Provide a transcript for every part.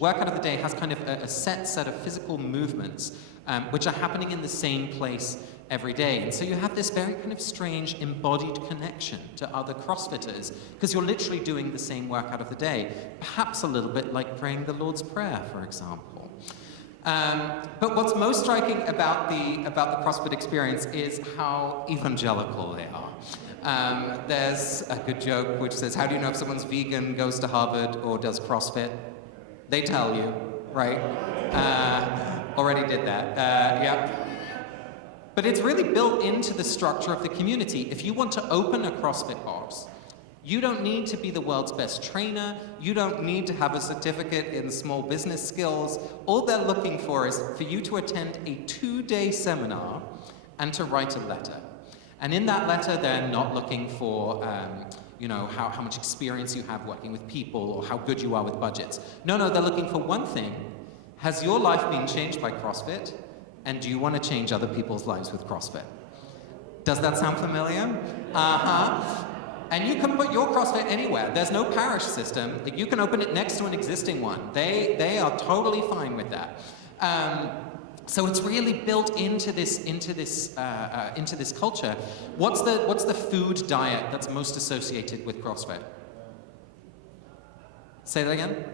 workout of the day has kind of a set of physical movements which are happening in the same place every day. And so you have this very kind of strange embodied connection to other CrossFitters because you're literally doing the same workout of the day, perhaps a little bit like praying the Lord's Prayer, for example. But what's most striking about the CrossFit experience is how evangelical they are. There's a good joke which says, how do you know if someone's vegan, goes to Harvard, or does CrossFit? They tell you, right? Already did that, yeah. But it's really built into the structure of the community. If you want to open a CrossFit box, you don't need to be the world's best trainer. You don't need to have a certificate in small business skills. All they're looking for is for you to attend a 2-day seminar and to write a letter. And in that letter, they're not looking for how much experience you have working with people or how good you are with budgets. No, they're looking for one thing. Has your life been changed by CrossFit? And do you want to change other people's lives with CrossFit? Does that sound familiar? Uh-huh. And you can put your CrossFit anywhere. There's no parish system. You can open it next to an existing one. They are totally fine with that. So it's really built into this culture. What's the food diet that's most associated with CrossFit? Say that again?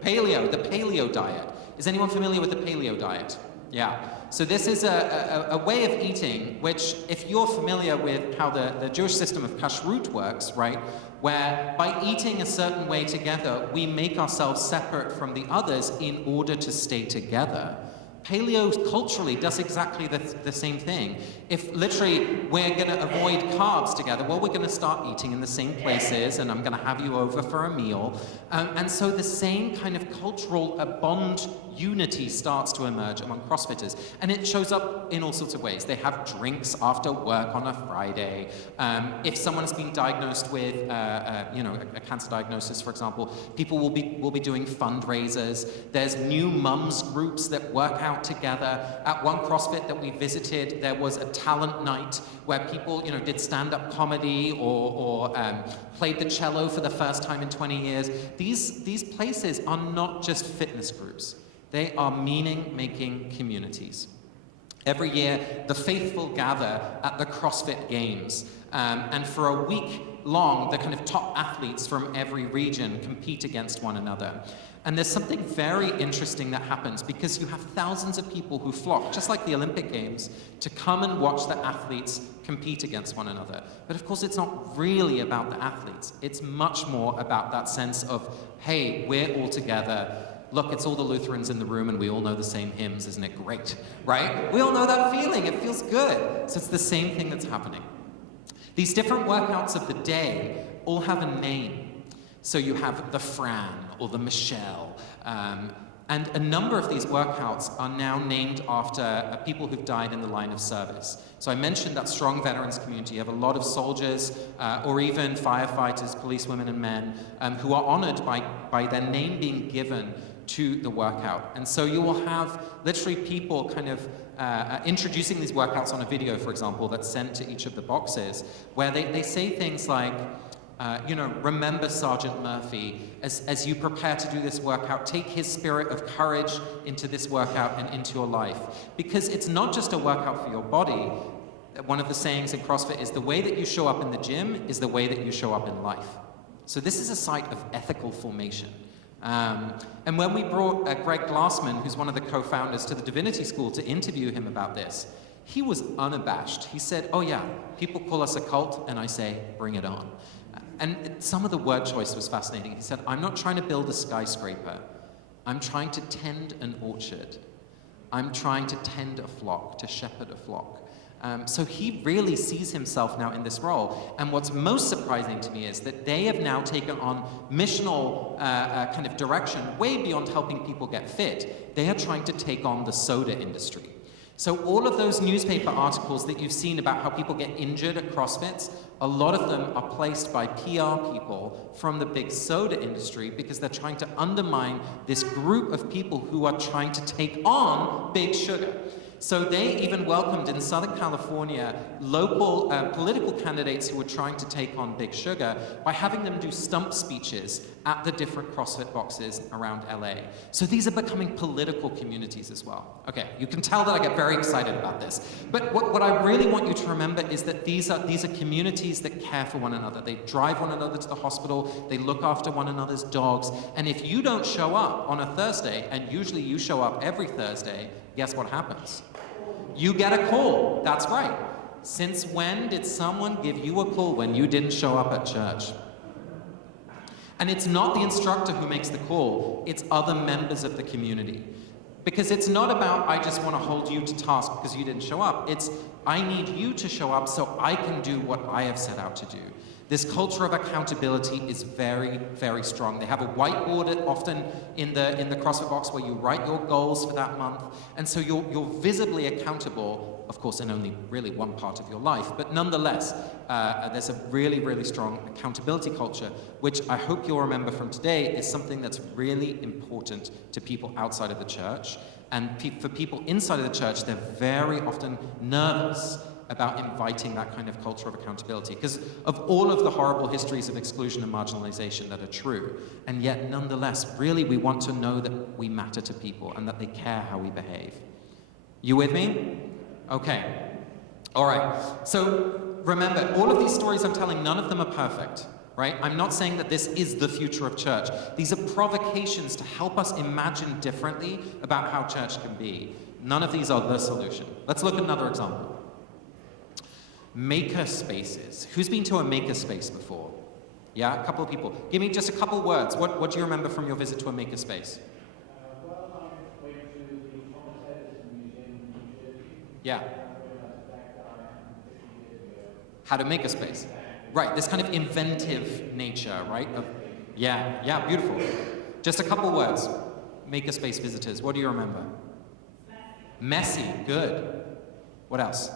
Paleo, the paleo diet. Is anyone familiar with the paleo diet? Yeah. So this is a way of eating which, if you're familiar with how the Jewish system of kashrut works, right, where by eating a certain way together, we make ourselves separate from the others in order to stay together. Paleo culturally does exactly the same thing. If literally we're going to avoid carbs together, well, we're going to start eating in the same places, and I'm going to have you over for a meal. And so the same kind of cultural bond unity starts to emerge among CrossFitters. And it shows up in all sorts of ways. They have drinks after work on a Friday. If someone has been diagnosed with a cancer diagnosis, for example, people will be doing fundraisers. There's new mums groups that work out together. At one CrossFit that we visited, there was a talent night where people, did stand-up comedy or played the cello for the first time in 20 years. These places are not just fitness groups. They are meaning-making communities. Every year, the faithful gather at the CrossFit Games, and for a week long, the kind of top athletes from every region compete against one another. And there's something very interesting that happens because you have thousands of people who flock, just like the Olympic Games, to come and watch the athletes compete against one another. But of course, it's not really about the athletes. It's much more about that sense of, hey, we're all together. Look, it's all the Lutherans in the room and we all know the same hymns. Isn't it great, right? We all know that feeling. It feels good. So it's the same thing that's happening. These different workouts of the day all have a name. So you have the Fran or the Michelle. And a number of these workouts are now named after people who've died in the line of service. So I mentioned that strong veterans community. You have a lot of soldiers or even firefighters, policewomen and men who are honored by their name being given to the workout. And so you will have literally people kind of introducing these workouts on a video, for example, that's sent to each of the boxes, where they say things like, remember Sergeant Murphy, as you prepare to do this workout, take his spirit of courage into this workout and into your life. Because it's not just a workout for your body. One of the sayings in CrossFit is the way that you show up in the gym is the way that you show up in life. So this is a site of ethical formation. And when we brought Greg Glassman, who's one of the co-founders, to the Divinity School to interview him about this, he was unabashed. He said, oh yeah, people call us a cult, and I say, bring it on. And some of the word choice was fascinating. He said, I'm not trying to build a skyscraper. I'm trying to tend an orchard. I'm trying to tend a flock, to shepherd a flock. So he really sees himself now in this role. And what's most surprising to me is that they have now taken on missional kind of direction way beyond helping people get fit. They are trying to take on the soda industry. So all of those newspaper articles that you've seen about how people get injured at CrossFits, a lot of them are placed by PR people from the big soda industry because they're trying to undermine this group of people who are trying to take on Big Sugar. So they even welcomed in Southern California local political candidates who were trying to take on Big Sugar by having them do stump speeches at the different CrossFit boxes around LA. So these are becoming political communities as well. Okay, you can tell that I get very excited about this. But what I really want you to remember is that these are communities that care for one another. They drive one another to the hospital, they look after one another's dogs, and if you don't show up on a Thursday, and usually you show up every Thursday, guess what happens? You get a call. That's right. Since when did someone give you a call when you didn't show up at church? And it's not the instructor who makes the call, it's other members of the community. Because it's not about, I just want to hold you to task because you didn't show up. It's, I need you to show up so I can do what I have set out to do. This culture of accountability is very, very strong. They have a whiteboard often in the CrossFit box where you write your goals for that month. And so you're visibly accountable, of course, in only really one part of your life. But nonetheless, there's a really, really strong accountability culture, which I hope you'll remember from today is something that's really important to people outside of the church. And for people inside of the church, they're very often nervous about inviting that kind of culture of accountability because of all of the horrible histories of exclusion and marginalization that are true. And yet, nonetheless, really we want to know that we matter to people and that they care how we behave. You with me? Okay. All right. So remember, all of these stories I'm telling, none of them are perfect, right? I'm not saying that this is the future of church. These are provocations to help us imagine differently about how church can be. None of these are the solution. Let's look at another example. Maker spaces. Who's been to a maker space before? Yeah, a couple of people. Give me just a couple words. What do you remember from your visit to a maker space? Well, I went to the Thomas Edison Museum in New Jersey. Yeah. How to make a space. Right, this kind of inventive nature, right? Yeah, beautiful. Just a couple words. Maker space visitors. What do you remember? Messy, good. What else?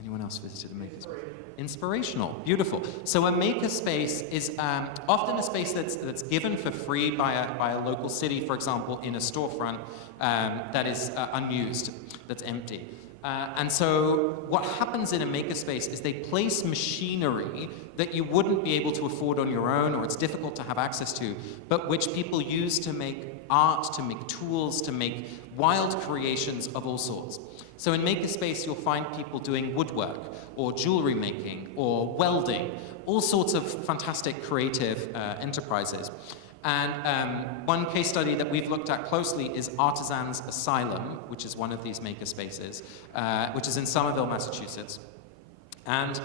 Anyone else visited a makerspace? Inspirational, beautiful. So a makerspace is often a space that's given for free by a local city, for example, in a storefront that is unused, that's empty. And so what happens in a makerspace is they place machinery that you wouldn't be able to afford on your own, or it's difficult to have access to, but which people use to make art, to make tools, to make wild creations of all sorts. So in makerspace, you'll find people doing woodwork, or jewelry making, or welding, all sorts of fantastic creative enterprises. And one case study that we've looked at closely is Artisans Asylum, which is one of these makerspaces, which is in Somerville, Massachusetts. And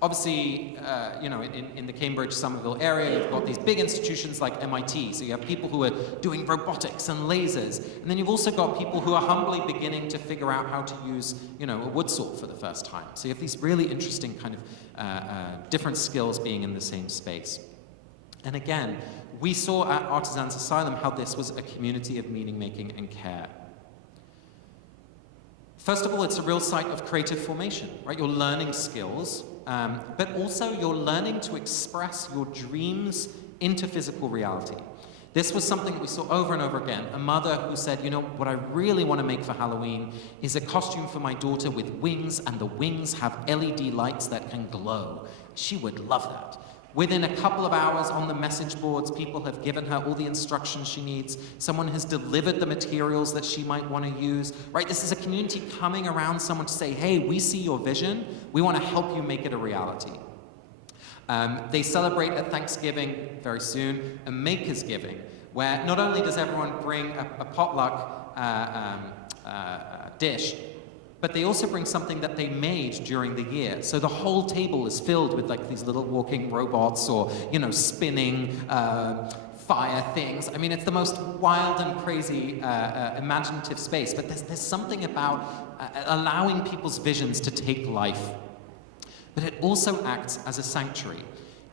obviously, in the Cambridge, Somerville area, you've got these big institutions like MIT. So you have people who are doing robotics and lasers. And then you've also got people who are humbly beginning to figure out how to use, a wood saw for the first time. So you have these really interesting kind of different skills being in the same space. And again, we saw at Artisans Asylum how this was a community of meaning making and care. First of all, it's a real site of creative formation, right? You're learning skills, but also you're learning to express your dreams into physical reality. This was something we saw over and over again. A mother who said, what I really want to make for Halloween is a costume for my daughter with wings, and the wings have LED lights that can glow. She would love that. Within a couple of hours on the message boards, people have given her all the instructions she needs. Someone has delivered the materials that she might want to use, right? This is a community coming around someone to say, hey, we see your vision. We want to help you make it a reality. They celebrate at Thanksgiving very soon, a Maker's Giving, where not only does everyone bring a potluck dish, but they also bring something that they made during the year. So the whole table is filled with like these little walking robots or, spinning fire things. I mean, it's the most wild and crazy imaginative space, but there's something about allowing people's visions to take life. But it also acts as a sanctuary.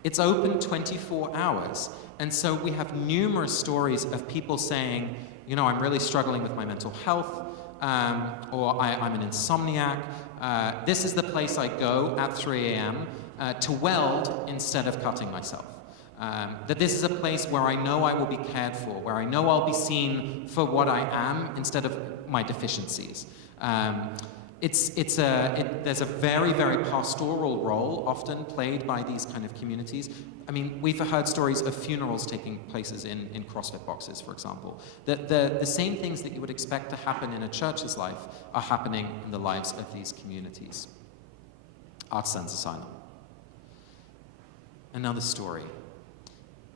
It's open 24 hours. And so we have numerous stories of people saying, I'm really struggling with my mental health, or I'm an insomniac. This is the place I go at 3 a.m. To weld instead of cutting myself. That this is a place where I know I will be cared for, where I know I'll be seen for what I am instead of my deficiencies. There's a very, very pastoral role often played by these kind of communities. I mean, we've heard stories of funerals taking places in CrossFit boxes, for example. The same things that you would expect to happen in a church's life are happening in the lives of these communities. Artisans Asylum. Another story.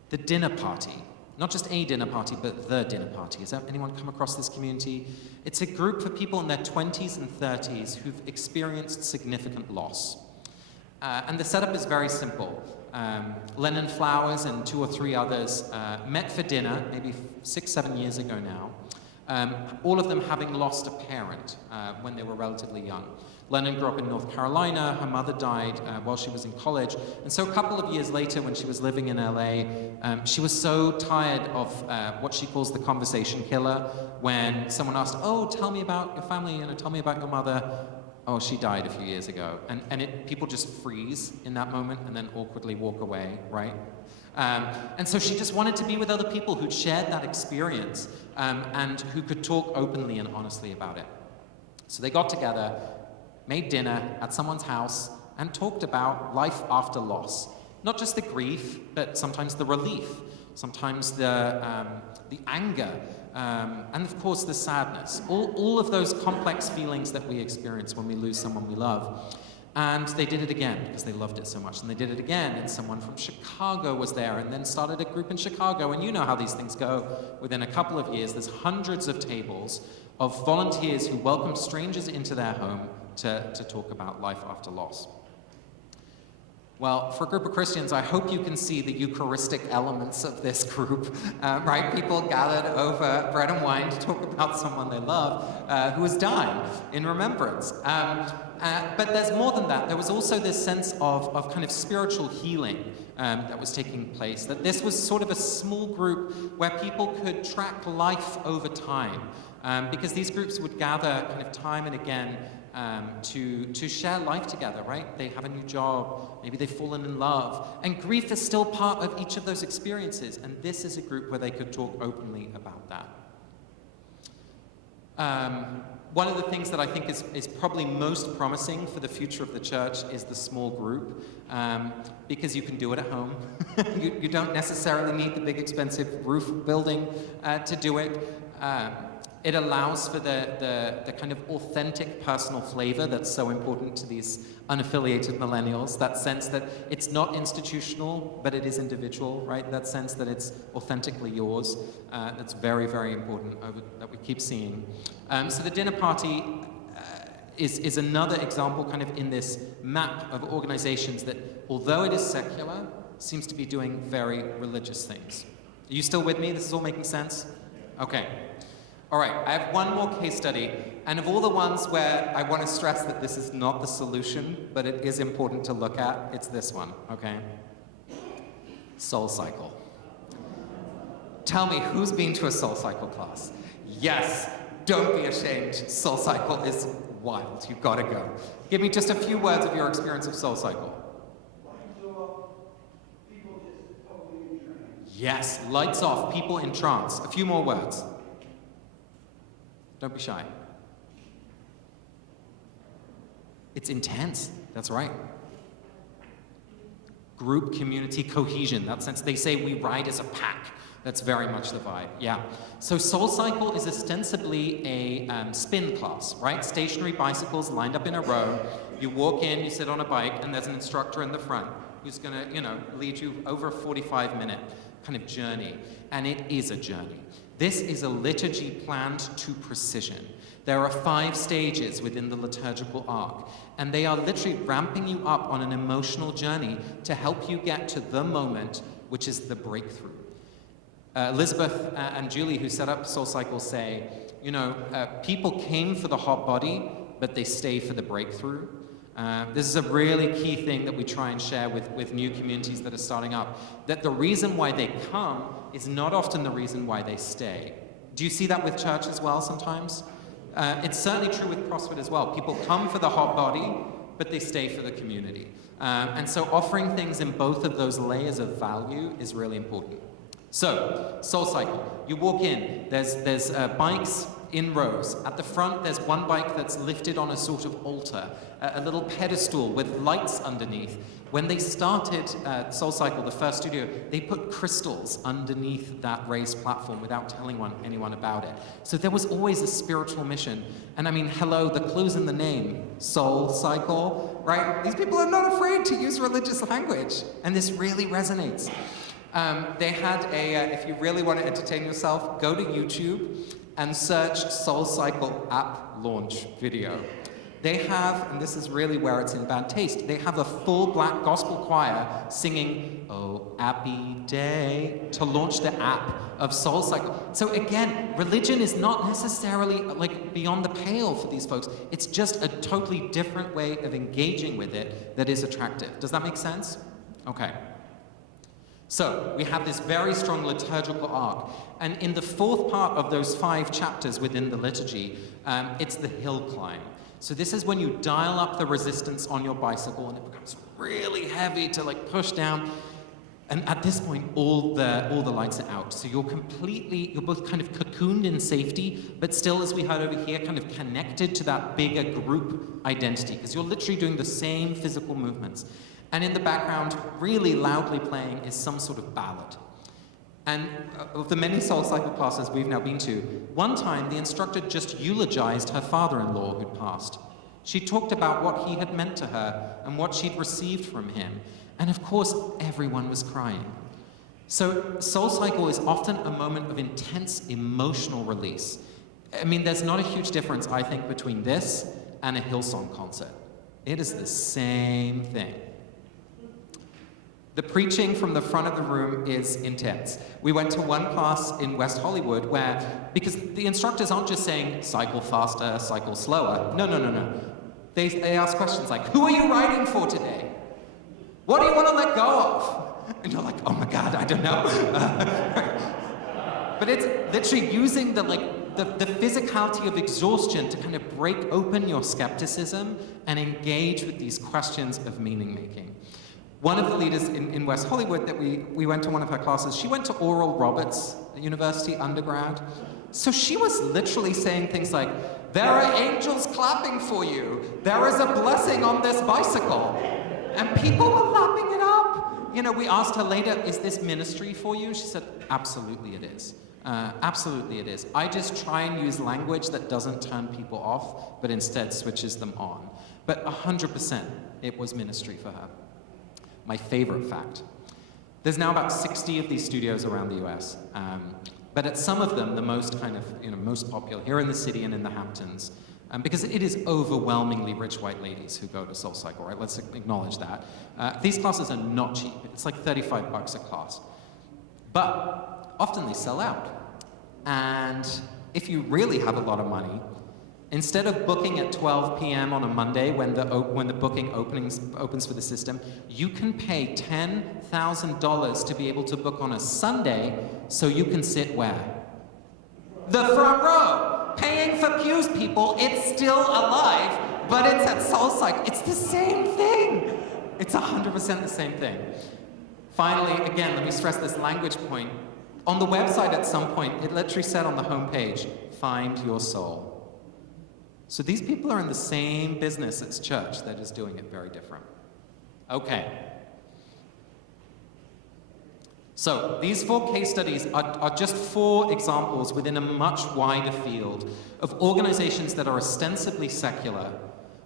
The dinner party. Not just a dinner party, but the dinner party. Has anyone come across this community? It's a group for people in their 20s and 30s who've experienced significant loss. And the setup is very simple. Lennon Flowers and 2 or 3 others met for dinner, maybe 6-7 years ago now, all of them having lost a parent when they were relatively young. Lennon grew up in North Carolina. Her mother died while she was in college. And so a couple of years later, when she was living in LA, she was so tired of what she calls the conversation killer, when someone asked, oh, tell me about your family, tell me about your mother. Oh, she died a few years ago. And people just freeze in that moment and then awkwardly walk away, right? And so she just wanted to be with other people who'd shared that experience and who could talk openly and honestly about it. So they got together, made dinner at someone's house, and talked about life after loss. Not just the grief, but sometimes the relief, sometimes the anger, and of course the sadness. All of those complex feelings that we experience when we lose someone we love. And they did it again because they loved it so much. And they did it again, and someone from Chicago was there and then started a group in Chicago. And you know how these things go. Within a couple of years, there's hundreds of tables of volunteers who welcome strangers into their home to talk about life after loss. Well, for a group of Christians, I hope you can see the Eucharistic elements of this group, right? People gathered over bread and wine to talk about someone they love who has died in remembrance. But there's more than that. There was also this sense of kind of spiritual healing that was taking place, that this was sort of a small group where people could track life over time, because these groups would gather kind of time and again to share life together, right? They have a new job, maybe they've fallen in love, and grief is still part of each of those experiences, and this is a group where they could talk openly about that. One of the things that I think is probably most promising for the future of the church is the small group, because you can do it at home. you don't necessarily need the big expensive roof building to do it. It allows for the kind of authentic personal flavor that's so important to these unaffiliated millennials, that sense that it's not institutional, but it is individual, right? That sense that it's authentically yours. That's very, very important that we keep seeing. So the dinner party is another example kind of in this map of organizations that, although it is secular, seems to be doing very religious things. Are you still with me? This is all making sense? Okay. All right, I have one more case study, and of all the ones where I want to stress that this is not the solution, but it is important to look at, it's this one, okay? Soul Cycle. Tell me, who's been to a Soul Cycle class? Yes, don't be ashamed. Soul Cycle is wild. You've got to go. Give me just a few words of your experience of Soul Cycle. Yes, lights off, people in trance. A few more words. Don't be shy. It's intense. That's right. Group, community, cohesion. That sense, they say we ride as a pack. That's very much the vibe. Yeah. So Soul Cycle is ostensibly a spin class, right? Stationary bicycles lined up in a row. You walk in, you sit on a bike, and there's an instructor in the front who's going to, lead you over a 45-minute kind of journey. And it is a journey. This is a liturgy planned to precision. There are 5 stages within the liturgical arc, and they are literally ramping you up on an emotional journey to help you get to the moment, which is the breakthrough. Elizabeth and Julie, who set up Soul Cycle, say, people came for the hot body, but they stay for the breakthrough. This is a really key thing that we try and share with new communities that are starting up, that the reason why they come is not often the reason why they stay. Do you see that with church as well sometimes? It's certainly true with CrossFit as well. People come for the hot body, but they stay for the community. And so offering things in both of those layers of value is really important. So, SoulCycle, you walk in, there's bikes in rows. At the front, there's one bike that's lifted on a sort of altar, a little pedestal with lights underneath. When they started SoulCycle, the first studio, they put crystals underneath that raised platform without telling anyone about it. So there was always a spiritual mission. And I mean, hello, the clue's in the name, SoulCycle, right? These people are not afraid to use religious language, and this really resonates. They had if you really want to entertain yourself, go to YouTube and search SoulCycle app launch video. They have, and this is really where it's in bad taste, they have a full black gospel choir singing, "Oh, happy day," to launch the app of SoulCycle. So again, religion is not necessarily like beyond the pale for these folks. It's just a totally different way of engaging with it that is attractive. Does that make sense? Okay. So we have this very strong liturgical arc, and in the fourth part of those 5 chapters within the liturgy, it's the hill climb. So this is when you dial up the resistance on your bicycle and it becomes really heavy to like push down. And at this point, all the lights are out. So you're both kind of cocooned in safety, but still, as we heard over here, kind of connected to that bigger group identity, because you're literally doing the same physical movements. And in the background, really loudly playing, is some sort of ballad. And of the many SoulCycle classes we've now been to, one time the instructor just eulogized her father-in-law who'd passed. She talked about what he had meant to her and what she'd received from him. And of course, everyone was crying. So SoulCycle is often a moment of intense emotional release. I mean, there's not a huge difference, I think, between this and a Hillsong concert. It is the same thing. The preaching from the front of the room is intense. We went to one class in West Hollywood because the instructors aren't just saying, cycle faster, cycle slower. No. They ask questions like, who are you riding for today? What do you want to let go of? And you're like, oh my God, I don't know. But it's literally using the physicality of exhaustion to kind of break open your skepticism and engage with these questions of meaning making. One of the leaders in West Hollywood that we went to one of her classes, she went to Oral Roberts University undergrad. So she was literally saying things like, there are angels clapping for you. There is a blessing on this bicycle. And people were lapping it up. You know, we asked her later, is this ministry for you? She said, absolutely it is. Absolutely it is. I just try and use language that doesn't turn people off, but instead switches them on. But 100% it was ministry for her. My favorite fact. There's now about 60 of these studios around the US. But at some of them, the most most popular here in the city and in the Hamptons, because it is overwhelmingly rich white ladies who go to SoulCycle, right? Let's acknowledge that. These classes are not cheap. It's like $35 a class. But often they sell out. And if you really have a lot of money, instead of booking at 12 p.m. on a Monday when the booking opens for the system, you can pay $10,000 to be able to book on a Sunday so you can sit where? The front row. Paying for pews, people. It's still alive, but it's at SoulCycle. It's the same thing. It's 100% the same thing. Finally, again, let me stress this language point. On the website at some point, it literally said on the homepage, find your soul. So these people are in the same business as church, they're just doing it very different. Okay. So these 4 case studies are just 4 examples within a much wider field of organizations that are ostensibly secular,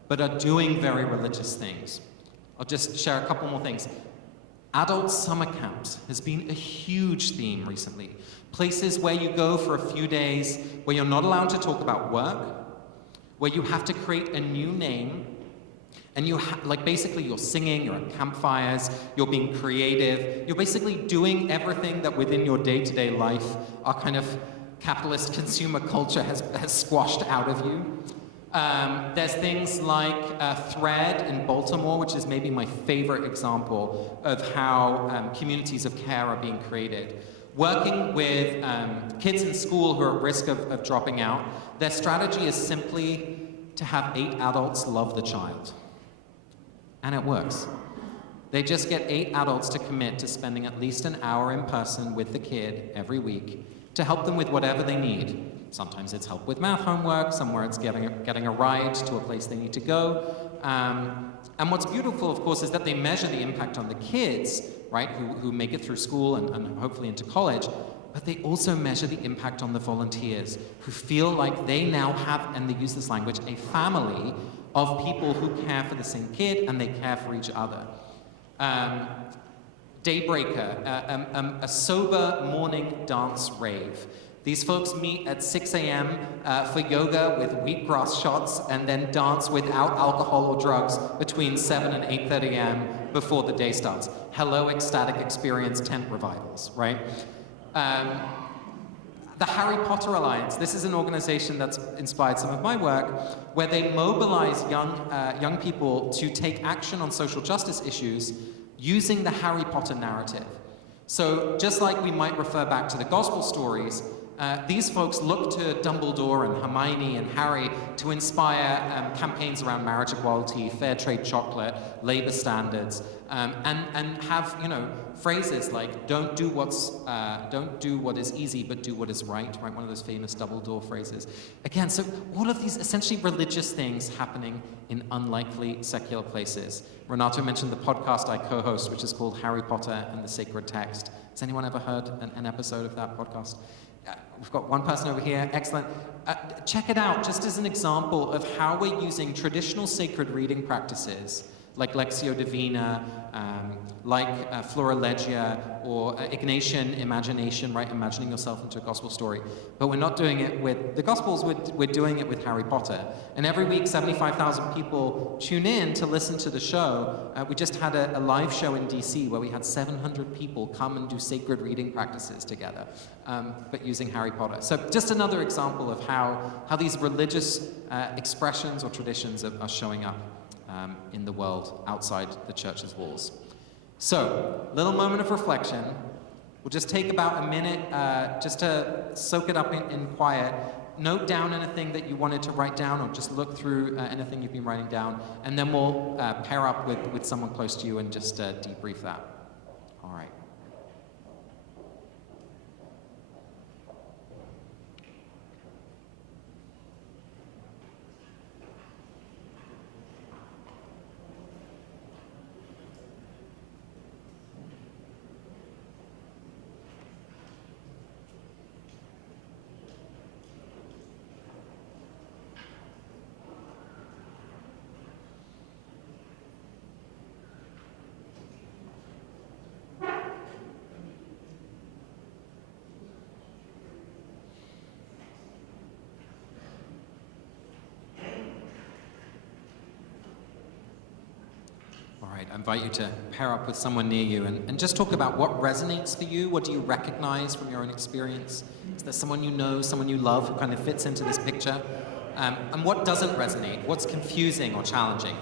but are doing very religious things. I'll just share a couple more things. Adult summer camps has been a huge theme recently. Places where you go for a few days, where you're not allowed to talk about work, where you have to create a new name, and basically you're singing, you're at campfires, you're being creative, you're basically doing everything that within your day-to-day life our kind of capitalist consumer culture has squashed out of you. There's things like Thread in Baltimore, which is maybe my favorite example of how communities of care are being created. Working with kids in school who are at risk of dropping out, their strategy is simply to have 8 adults love the child. And it works. They just get 8 adults to commit to spending at least an hour in person with the kid every week to help them with whatever they need. Sometimes it's help with math homework, somewhere it's getting a ride to a place they need to go. And what's beautiful, of course, is that they measure the impact on the kids, right, who make it through school and hopefully into college, but they also measure the impact on the volunteers who feel like they now have, and they use this language, a family of people who care for the same kid and they care for each other. Daybreaker, a sober morning dance rave. These folks meet at 6 a.m. For yoga with wheatgrass shots and then dance without alcohol or drugs between 7 and 8:30 a.m. before the day starts. Hello, ecstatic experience tent revivals, right? The Harry Potter Alliance. This is an organization that's inspired some of my work, where they mobilize young people to take action on social justice issues using the Harry Potter narrative. So just like we might refer back to the gospel stories, these folks look to Dumbledore and Hermione and Harry to inspire campaigns around marriage equality, fair trade chocolate, labor standards, and have, you know, phrases like don't do what is easy, but do what is right, right? One of those famous Dumbledore phrases. Again, so all of these essentially religious things happening in unlikely secular places. Renato mentioned the podcast I co-host, which is called Harry Potter and the Sacred Text. Has anyone ever heard an episode of that podcast? We've got one person over here. Excellent. Check it out, just as an example of how we're using traditional sacred reading practices like Lectio Divina, like Florilegia, or Ignatian imagination, right? Imagining yourself into a gospel story. But we're not doing it with the Gospels, we're doing it with Harry Potter. And every week, 75,000 people tune in to listen to the show. We just had a live show in DC where we had 700 people come and do sacred reading practices together, but using Harry Potter. So just another example of how these religious expressions or traditions are showing up in the world outside the church's walls. So, little moment of reflection. We'll just take about a minute just to soak it up in quiet. Note down anything that you wanted to write down, or just look through anything you've been writing down, and then we'll pair up with someone close to you and just debrief that. All right. I invite you to pair up with someone near you and just talk about what resonates for you. What do you recognize from your own experience? Is there someone you know, someone you love who kind of fits into this picture? And what doesn't resonate? What's confusing or challenging?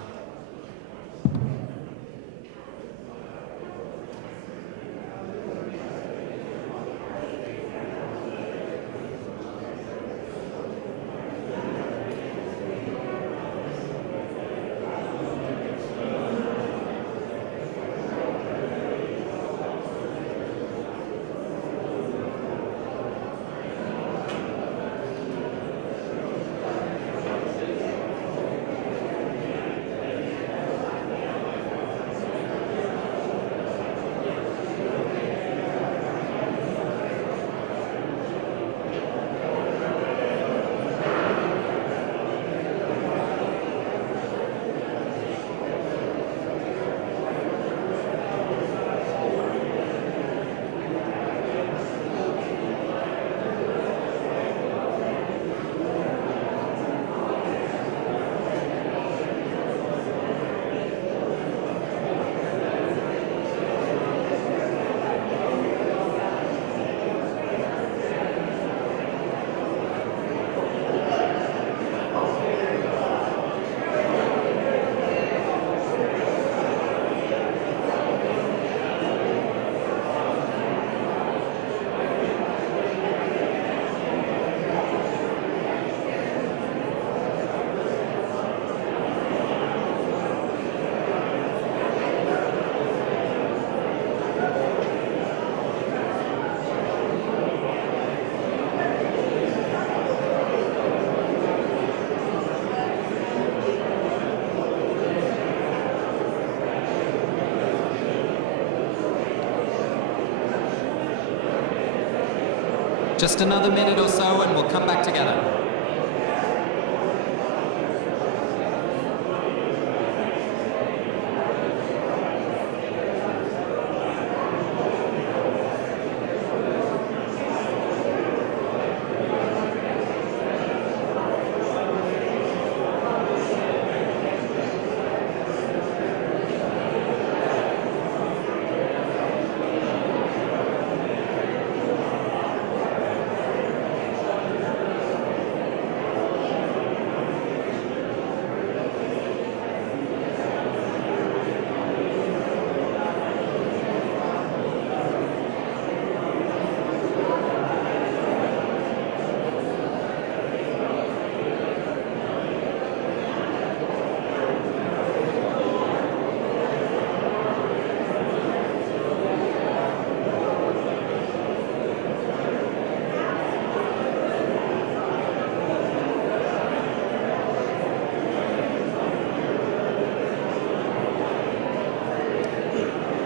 Just another minute or so and we'll come back together.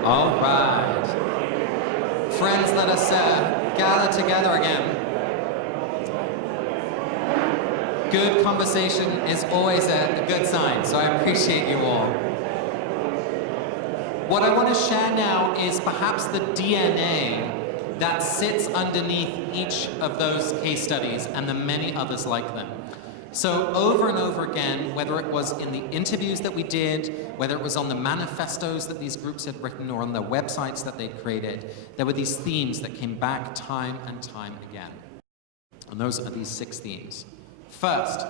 All right. Friends, let us gather together again. Good conversation is always a good sign, so I appreciate you all. What I want to share now is perhaps the DNA that sits underneath each of those case studies and the many others like them. So over and over again, whether it was in the interviews that we did, whether it was on the manifestos that these groups had written or on the websites that they created, there were these themes that came back time and time again. And those are these 6 themes. First,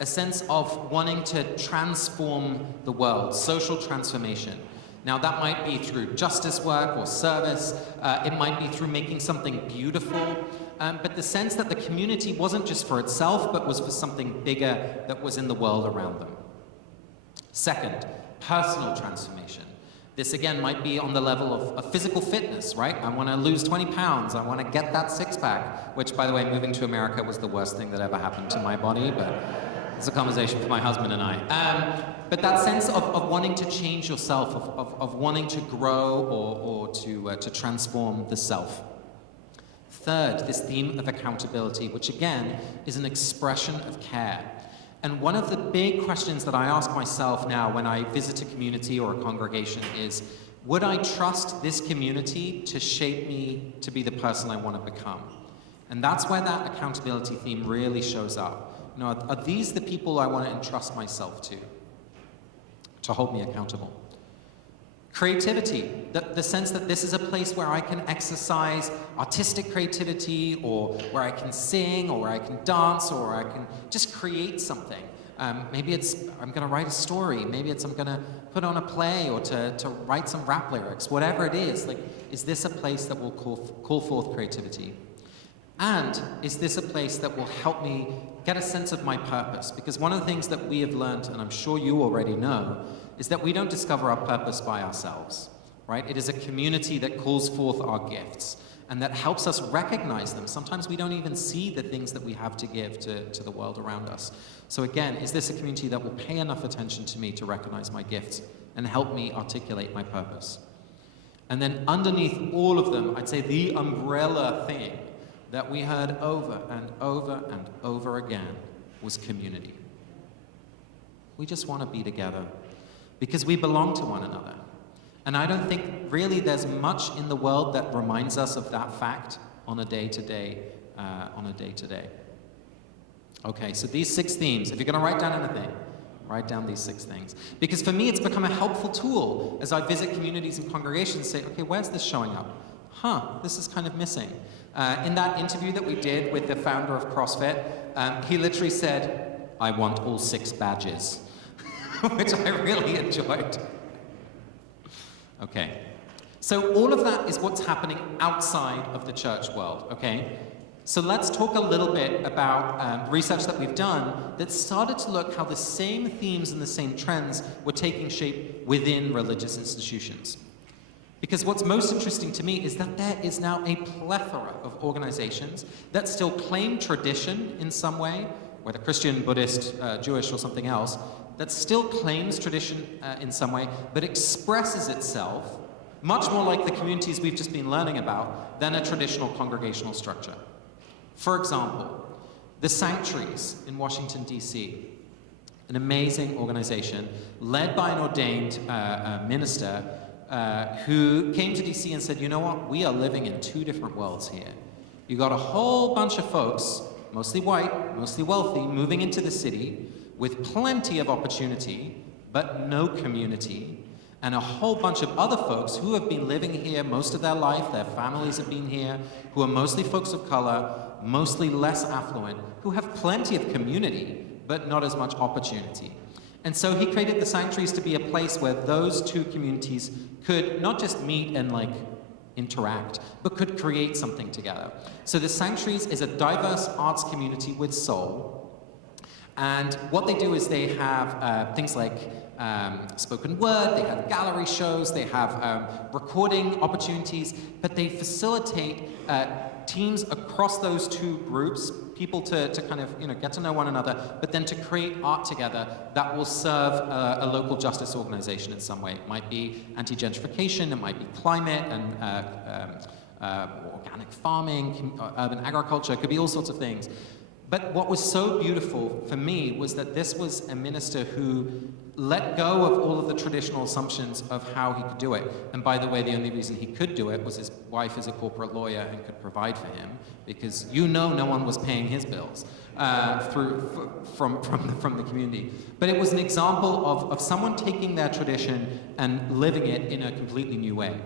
a sense of wanting to transform the world, social transformation. Now that might be through justice work or service, it might be through making something beautiful, but the sense that the community wasn't just for itself, but was for something bigger that was in the world around them. Second, personal transformation. This again might be on the level of physical fitness, right? I want to lose 20 pounds, I want to get that six-pack, which by the way, moving to America was the worst thing that ever happened to my body, but it's a conversation for my husband and I. But that sense of wanting to change yourself, of wanting to grow or to transform the self. Third, this theme of accountability, which again is an expression of care. And one of the big questions that I ask myself now when I visit a community or a congregation is, would I trust this community to shape me to be the person I want to become? And that's where that accountability theme really shows up. You know, are these the people I want to entrust myself to hold me accountable? Creativity, the sense that this is a place where I can exercise artistic creativity, or where I can sing, or where I can dance, or I can just create something. Maybe it's I'm going to write a story, maybe it's I'm going to put on a play, or to write some rap lyrics, whatever it is. Like, is this a place that will call forth creativity? And is this a place that will help me get a sense of my purpose? Because one of the things that we have learned, and I'm sure you already know, is that we don't discover our purpose by ourselves, right? It is a community that calls forth our gifts and that helps us recognize them. Sometimes we don't even see the things that we have to give to the world around us. So again, is this a community that will pay enough attention to me to recognize my gifts and help me articulate my purpose? And then underneath all of them, I'd say the umbrella thing that we heard over and over and over again was community. We just want to be together because we belong to one another. And I don't think really there's much in the world that reminds us of that fact on a day-to-day. Okay, so these 6 themes, if you're going to write down anything, write down these 6 things. Because for me, it's become a helpful tool as I visit communities and congregations, say, okay, where's this showing up? This is kind of missing. In that interview that we did with the founder of CrossFit, he literally said, I want all 6 badges, which I really enjoyed. Okay, so all of that is what's happening outside of the church world, okay? So let's talk a little bit about research that we've done that started to look how the same themes and the same trends were taking shape within religious institutions. Because what's most interesting to me is that there is now a plethora of organizations that still claim tradition in some way, whether Christian, Buddhist, Jewish, or something else, that still claims tradition in some way, but expresses itself much more like the communities we've just been learning about than a traditional congregational structure. For example, the Sanctuaries in Washington, D.C., an amazing organization led by an ordained minister who came to DC and said, you know what, we are living in two different worlds here. You got a whole bunch of folks, mostly white, mostly wealthy, moving into the city with plenty of opportunity, but no community, and a whole bunch of other folks who have been living here most of their life, their families have been here, who are mostly folks of color, mostly less affluent, who have plenty of community, but not as much opportunity. And so he created the Sanctuaries to be a place where those two communities could not just meet and interact, but could create something together. So the Sanctuaries is a diverse arts community with soul. And what they do is they have things like spoken word, they have gallery shows, they have recording opportunities, but they facilitate teams across those two groups, people to kind of get to know one another, but then to create art together that will serve a local justice organization in some way. It might be anti-gentrification, it might be climate and organic farming, urban agriculture, it could be all sorts of things. But what was so beautiful for me was that this was a minister who let go of all of the traditional assumptions of how he could do it. And by the way, the only reason he could do it was his wife is a corporate lawyer and could provide for him, because no one was paying his bills from the community. But it was an example of someone taking their tradition and living it in a completely new way.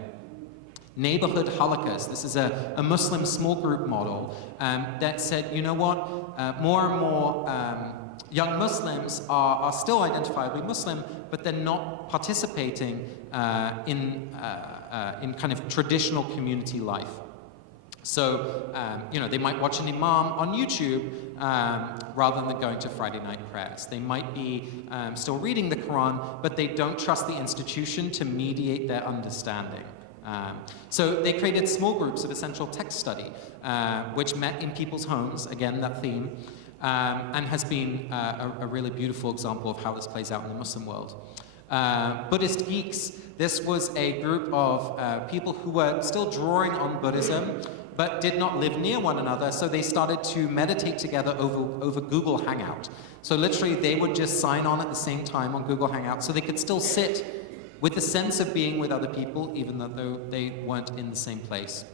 Neighborhood halakas, this is a Muslim small group model that said, you know what, more and more young Muslims are still identifiably Muslim, but they're not participating in kind of traditional community life. So, they might watch an imam on YouTube rather than going to Friday night prayers. They might be still reading the Quran, but they don't trust the institution to mediate their understanding. So they created small groups of essential text study, which met in people's homes, again, that theme, and has been a really beautiful example of how this plays out in the Muslim world. Buddhist Geeks, this was a group of people who were still drawing on Buddhism, but did not live near one another, so they started to meditate together over Google Hangout. So literally, they would just sign on at the same time on Google Hangout, so they could still sit with the sense of being with other people, even though they weren't in the same place.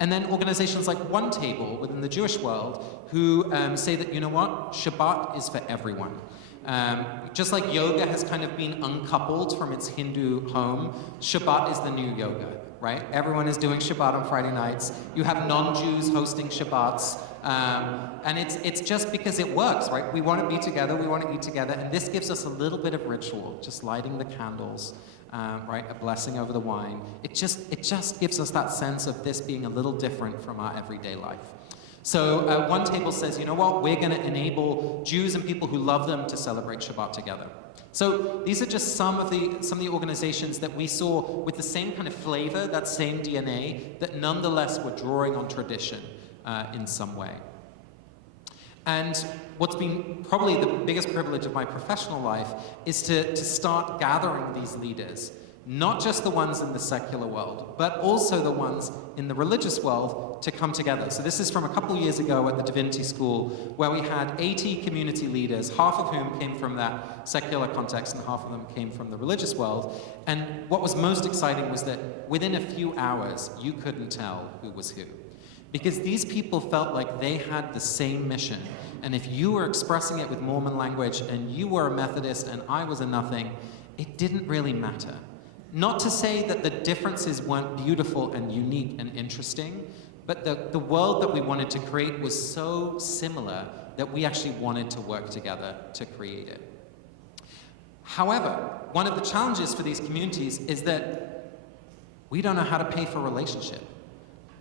And then organizations like One Table within the Jewish world, who say that, you know what, Shabbat is for everyone. Just like yoga has kind of been uncoupled from its Hindu home, Shabbat is the new yoga, right? Everyone is doing Shabbat on Friday nights. You have non-Jews hosting Shabbats. And it's just because it works, right? We want to be together, we want to eat together, and this gives us a little bit of ritual, just lighting the candles, right? A blessing over the wine. It just gives us that sense of this being a little different from our everyday life. So One Table says, you know what? We're going to enable Jews and people who love them to celebrate Shabbat together. So these are just some of the organizations that we saw with the same kind of flavor, that same DNA, that nonetheless were drawing on tradition in some way. And what's been probably the biggest privilege of my professional life is to start gathering these leaders, not just the ones in the secular world, but also the ones in the religious world to come together. So this is from a couple years ago at the Divinity School, where we had 80 community leaders, half of whom came from that secular context and half of them came from the religious world. And what was most exciting was that within a few hours, you couldn't tell who was who. Because these people felt like they had the same mission. And if you were expressing it with Mormon language and you were a Methodist and I was a nothing, it didn't really matter. Not to say that the differences weren't beautiful and unique and interesting, but the world that we wanted to create was so similar that we actually wanted to work together to create it. However, one of the challenges for these communities is that we don't know how to pay for relationship.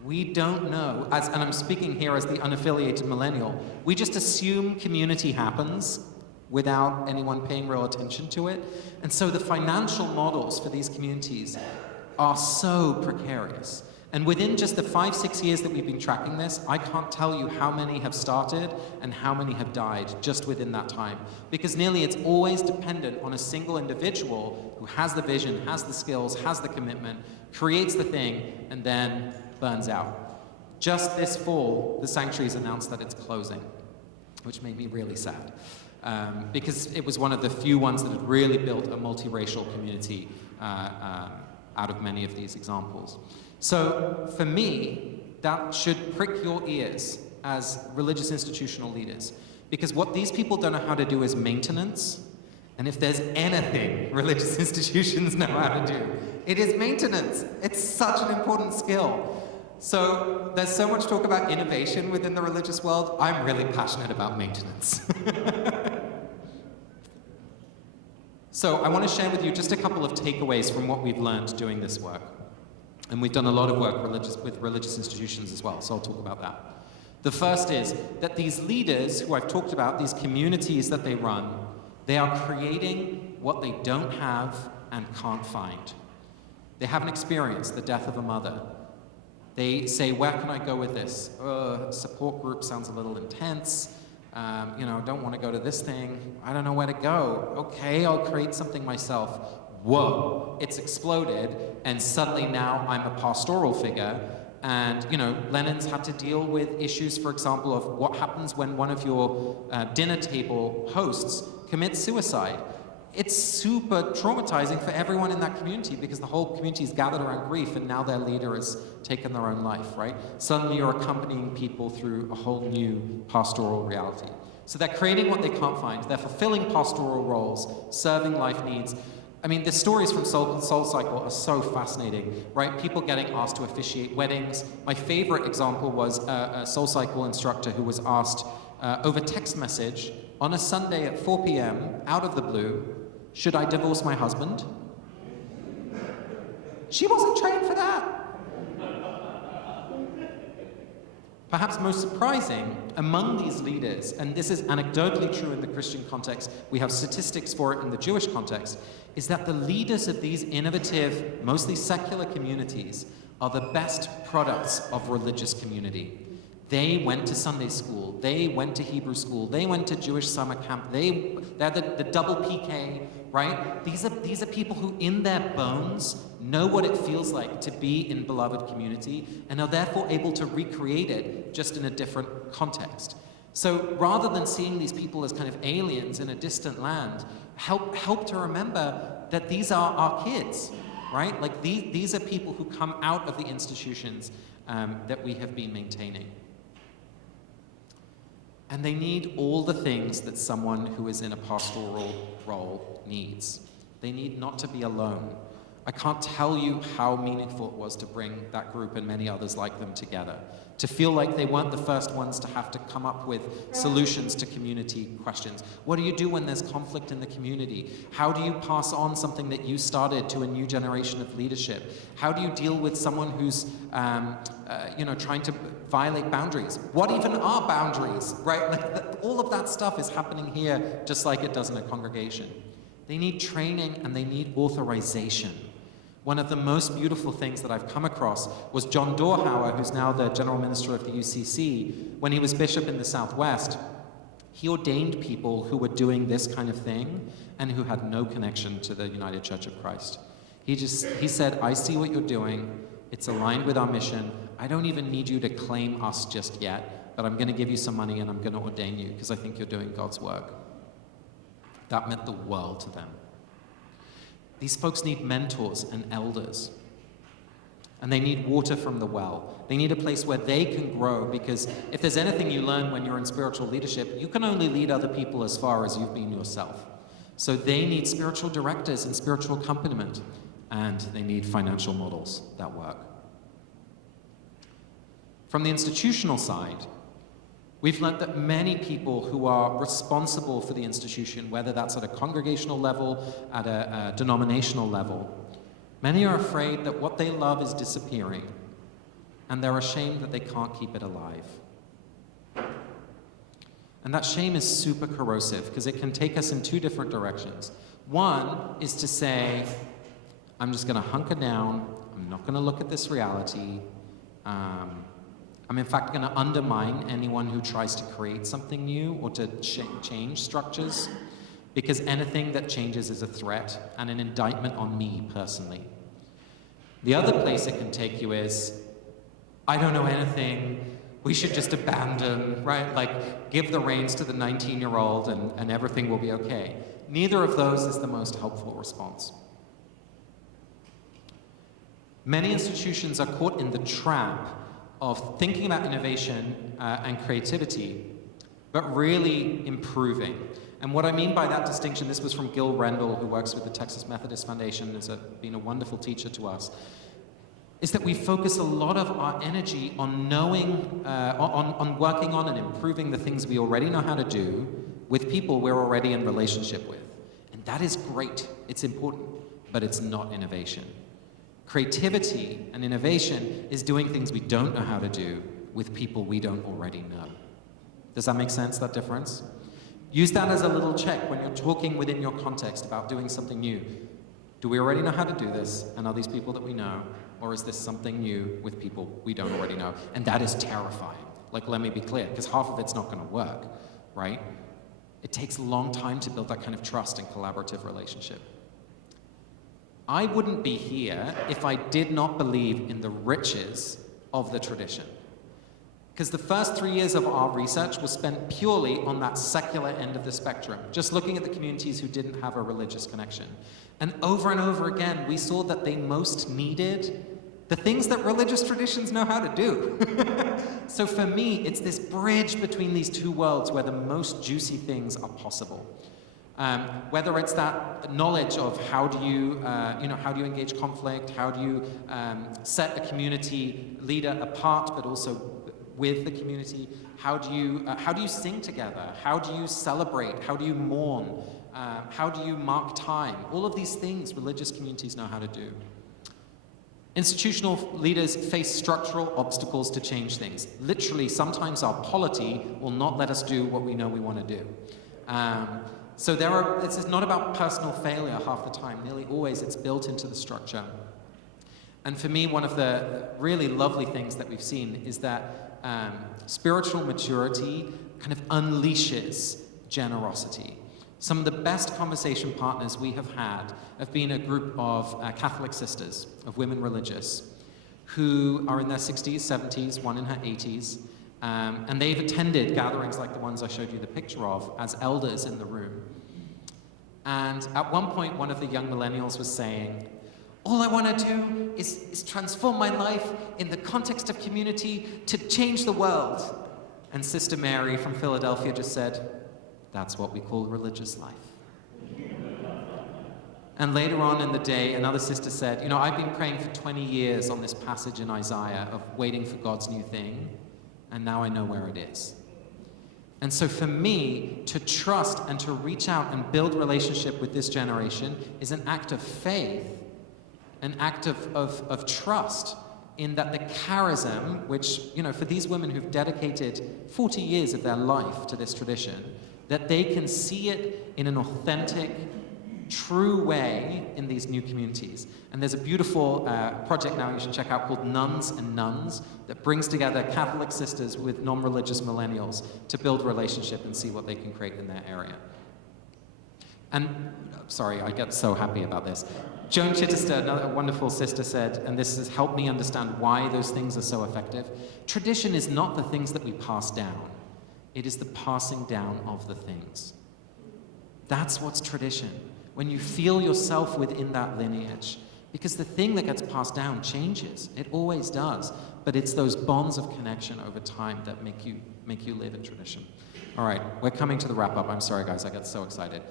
We don't know, and I'm speaking here as the unaffiliated millennial, we just assume community happens without anyone paying real attention to it. And so the financial models for these communities are so precarious. And within just the 5-6 years that we've been tracking this, I can't tell you how many have started and how many have died just within that time. Because nearly it's always dependent on a single individual who has the vision, has the skills, has the commitment, creates the thing, and then burns out. Just this fall, the sanctuary's announced that it's closing, which made me really sad. Because it was one of the few ones that had really built a multiracial community out of many of these examples. So for me, that should prick your ears as religious institutional leaders. Because what these people don't know how to do is maintenance. And if there's anything religious institutions know how to do, it is maintenance. It's such an important skill. So there's so much talk about innovation within the religious world. I'm really passionate about maintenance. So I want to share with you just a couple of takeaways from what we've learned doing this work. And we've done a lot of work with religious institutions as well, so I'll talk about that. The first is that these leaders who I've talked about, these communities that they run, they are creating what they don't have and can't find. They haven't experienced the death of a mother. They say, where can I go with this? Support group sounds a little intense. Don't want to go to this thing. I don't know where to go. Okay, I'll create something myself. Whoa, it's exploded, and suddenly now I'm a pastoral figure. And, Lenin's had to deal with issues, for example, of what happens when one of your dinner table hosts commits suicide. It's super traumatizing for everyone in that community because the whole community is gathered around grief and now their leader has taken their own life, right? Suddenly you're accompanying people through a whole new pastoral reality. So they're creating what they can't find. They're fulfilling pastoral roles, serving life needs. I mean, the stories from Soul Cycle are so fascinating, right? People getting asked to officiate weddings. My favorite example was a Soul Cycle instructor who was asked over text message on a Sunday at 4 p.m., out of the blue, should I divorce my husband? She wasn't trained for that. Perhaps most surprising among these leaders, and this is anecdotally true in the Christian context, we have statistics for it in the Jewish context, is that the leaders of these innovative, mostly secular communities are the best products of religious community. They went to Sunday school, they went to Hebrew school, they went to Jewish summer camp, they're the double PK, right? These are people who in their bones know what it feels like to be in beloved community and are therefore able to recreate it just in a different context. So rather than seeing these people as kind of aliens in a distant land, help to remember that these are our kids, right? Like these are people who come out of the institutions that we have been maintaining. And they need all the things that someone who is in a pastoral role needs. They need not to be alone. I can't tell you how meaningful it was to bring that group and many others like them together, to feel like they weren't the first ones to have to come up with solutions to community questions. What do you do when there's conflict in the community? How do you pass on something that you started to a new generation of leadership? How do you deal with someone who's trying to violate boundaries? What even are boundaries, right? Like all of that stuff is happening here just like it does in a congregation. They need training and they need authorization. One of the most beautiful things that I've come across was John Dorhauer, who's now the general minister of the UCC. When he was bishop in the Southwest, he ordained people who were doing this kind of thing and who had no connection to the United Church of Christ. He said, I see what you're doing. It's aligned with our mission. I don't even need you to claim us just yet, but I'm going to give you some money and I'm going to ordain you because I think you're doing God's work. That meant the world to them. These folks need mentors and elders. And they need water from the well. They need a place where they can grow, because if there's anything you learn when you're in spiritual leadership, you can only lead other people as far as you've been yourself. So they need spiritual directors and spiritual accompaniment, and they need financial models that work. From the institutional side, we've learned that many people who are responsible for the institution, whether that's at a congregational level, at a denominational level, many are afraid that what they love is disappearing, and they're ashamed that they can't keep it alive. And that shame is super corrosive, because it can take us in two different directions. One is to say, I'm just going to hunker down, I'm not going to look at this reality, I'm in fact going to undermine anyone who tries to create something new or to change structures, because anything that changes is a threat and an indictment on me personally. The other place it can take you is, I don't know anything, we should just abandon, right? Like, give the reins to the 19-year-old and everything will be okay. Neither of those is the most helpful response. Many institutions are caught in the trap of thinking about innovation and creativity, but really improving. And what I mean by that distinction, this was from Gil Rendell, who works with the Texas Methodist Foundation, has been a wonderful teacher to us, is that we focus a lot of our energy on knowing, on working on and improving the things we already know how to do with people we're already in relationship with. And that is great, it's important, but it's not innovation. Creativity and innovation is doing things we don't know how to do with people we don't already know. Does that make sense, that difference? Use that as a little check when you're talking within your context about doing something new. Do we already know how to do this, and are these people that we know? Or is this something new with people we don't already know? And that is terrifying. Like, let me be clear, because half of it's not going to work, right? It takes a long time to build that kind of trust and collaborative relationship. I wouldn't be here if I did not believe in the riches of the tradition. Because the first 3 years of our research was spent purely on that secular end of the spectrum, just looking at the communities who didn't have a religious connection. And over again, we saw that they most needed the things that religious traditions know how to do. So for me, it's this bridge between these two worlds where the most juicy things are possible. Whether it's that knowledge of how do you engage conflict, how do you set a community leader apart, but also with the community, how do you sing together, how do you celebrate, how do you mourn, how do you mark time? All of these things religious communities know how to do. Institutional leaders face structural obstacles to change things. Literally, sometimes our polity will not let us do what we know we want to do. So this is not about personal failure half the time. Nearly always it's built into the structure. And for me, one of the really lovely things that we've seen is that spiritual maturity kind of unleashes generosity. Some of the best conversation partners we have had have been a group of Catholic sisters, of women religious, who are in their 60s, 70s, one in her 80s, and they've attended gatherings like the ones I showed you the picture of as elders in the room. And at one point, one of the young millennials was saying, all I want to do is transform my life in the context of community to change the world. And Sister Mary from Philadelphia just said, that's what we call religious life. And later on in the day, another sister said, I've been praying for 20 years on this passage in Isaiah of waiting for God's new thing, and now I know where it is. And so for me, to trust and to reach out and build relationship with this generation is an act of faith, an act of trust in that the charism, which, for these women who've dedicated 40 years of their life to this tradition, that they can see it in an authentic, true way in these new communities. And there's a beautiful project now you should check out called Nuns and Nuns that brings together Catholic sisters with non-religious millennials to build relationship and see what they can create in their area. And, sorry, I get so happy about this. Joan Chittister, another wonderful sister, said, and this has helped me understand why those things are so effective, tradition is not the things that we pass down. It is the passing down of the things. That's what's tradition. When you feel yourself within that lineage. Because the thing that gets passed down changes. It always does. But it's those bonds of connection over time that make you live in tradition. All right, we're coming to the wrap-up. I'm sorry, guys, I got so excited.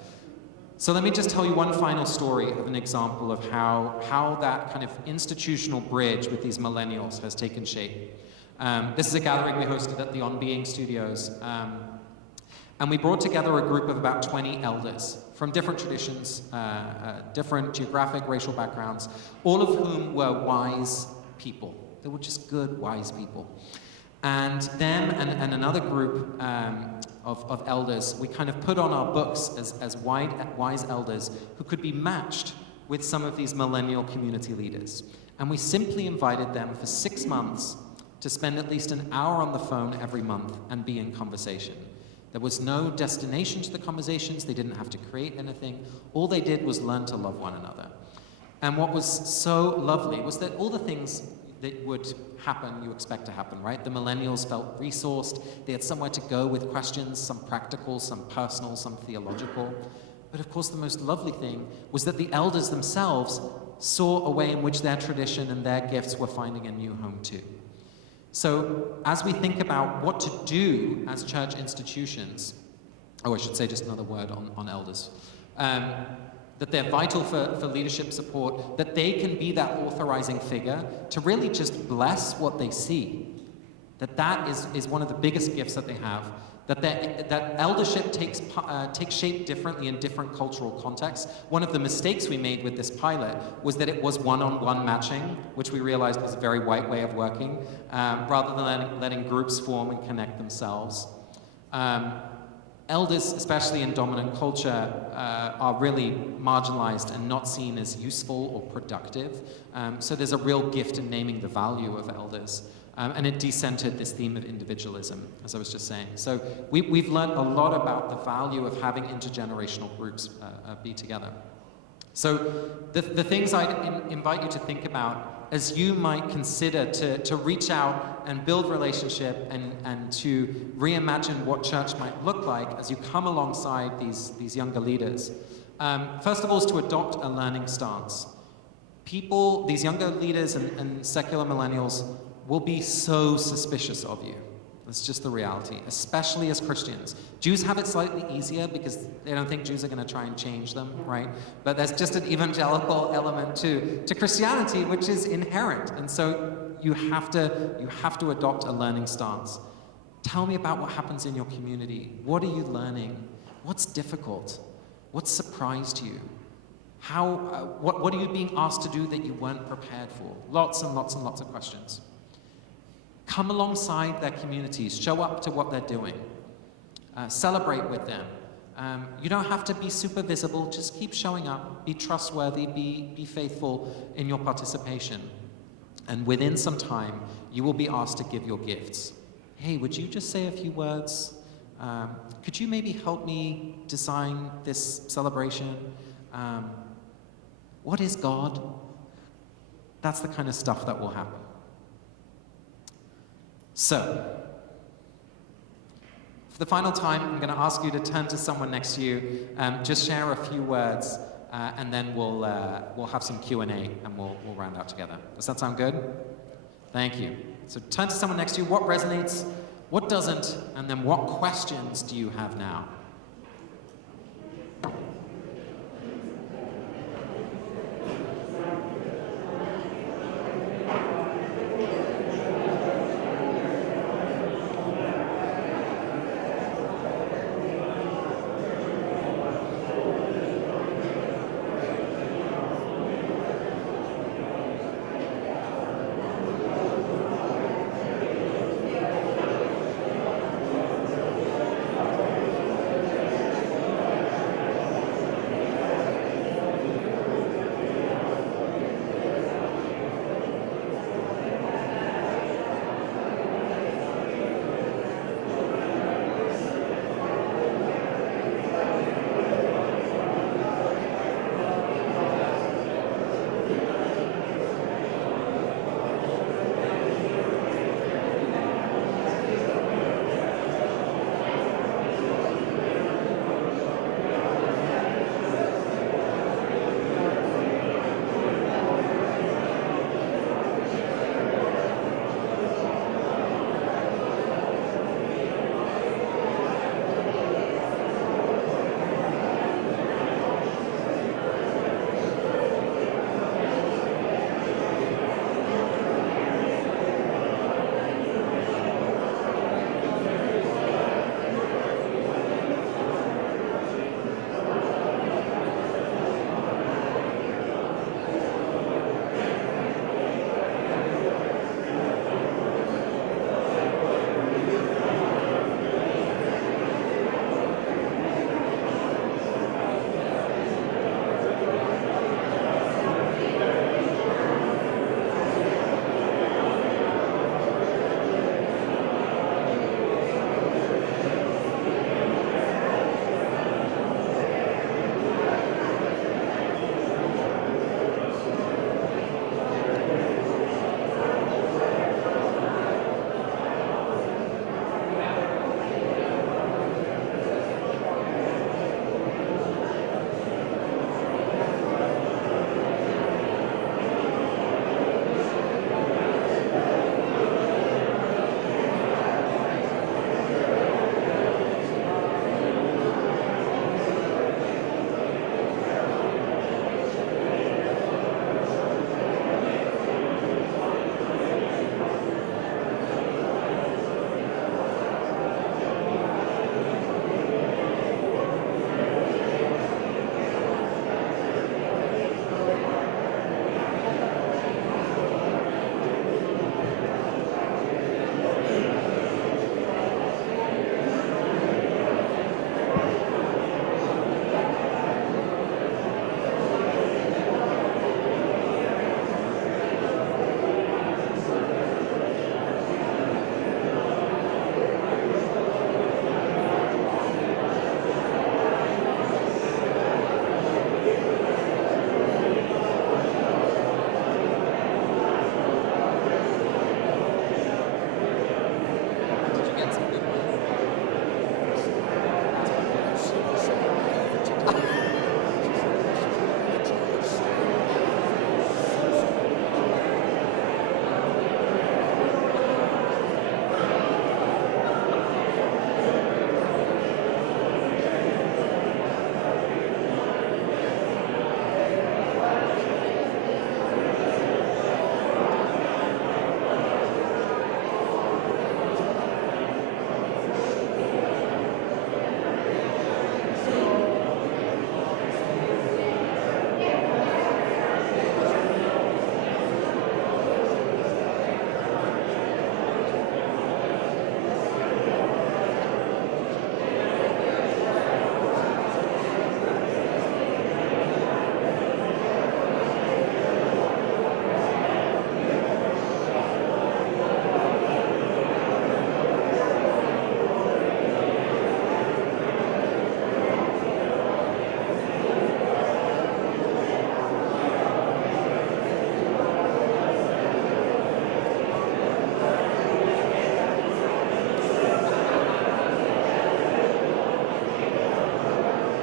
So let me just tell you one final story of an example of how that kind of institutional bridge with these millennials has taken shape. This is a gathering we hosted at the On Being Studios. And we brought together a group of about 20 elders from different traditions, different geographic, racial backgrounds, all of whom were wise people. They were just good, wise people. And them and another group of elders, we kind of put on our books as wise elders who could be matched with some of these millennial community leaders. And we simply invited them for 6 months to spend at least an hour on the phone every month and be in conversation. There was no destination to the conversations. They didn't have to create anything. All they did was learn to love one another. And what was so lovely was that all the things that would happen, you expect to happen, right? The millennials felt resourced. They had somewhere to go with questions, some practical, some personal, some theological. But of course, the most lovely thing was that the elders themselves saw a way in which their tradition and their gifts were finding a new home too. So as we think about what to do as church institutions, I should say just another word on elders, that they're vital for leadership support, that they can be that authorizing figure to really just bless what they see. That is one of the biggest gifts that they have, that eldership takes shape differently in different cultural contexts. One of the mistakes we made with this pilot was that it was one-on-one matching, which we realized was a very white way of working, rather than letting groups form and connect themselves. Elders, especially in dominant culture, are really marginalized and not seen as useful or productive. So there's a real gift in naming the value of elders. And it decentered this theme of individualism, as I was just saying. So we've learned a lot about the value of having intergenerational groups be together. So the things I'd invite you to think about as you might consider to reach out and build relationship and to reimagine what church might look like as you come alongside these younger leaders. First of all is to adopt a learning stance. People, these younger leaders and secular millennials will be so suspicious of you. That's just the reality, especially as Christians. Jews have it slightly easier because they don't think Jews are going to try and change them, right? But there's just an evangelical element to Christianity, which is inherent. And so you have to adopt a learning stance. Tell me about what happens in your community. What are you learning? What's difficult? What surprised you? What are you being asked to do that you weren't prepared for? Lots and lots and lots of questions. Come alongside their communities, show up to what they're doing, celebrate with them. You don't have to be super visible, just keep showing up, be trustworthy, be faithful in your participation. And within some time, you will be asked to give your gifts. Hey, would you just say a few words? Could you maybe help me design this celebration? What is God? That's the kind of stuff that will happen. So, for the final time, I'm going to ask you to turn to someone next to you, just share a few words, and then we'll have some Q&A, and we'll round out together. Does that sound good? Thank you. So turn to someone next to you. What resonates? What doesn't? And then what questions do you have now?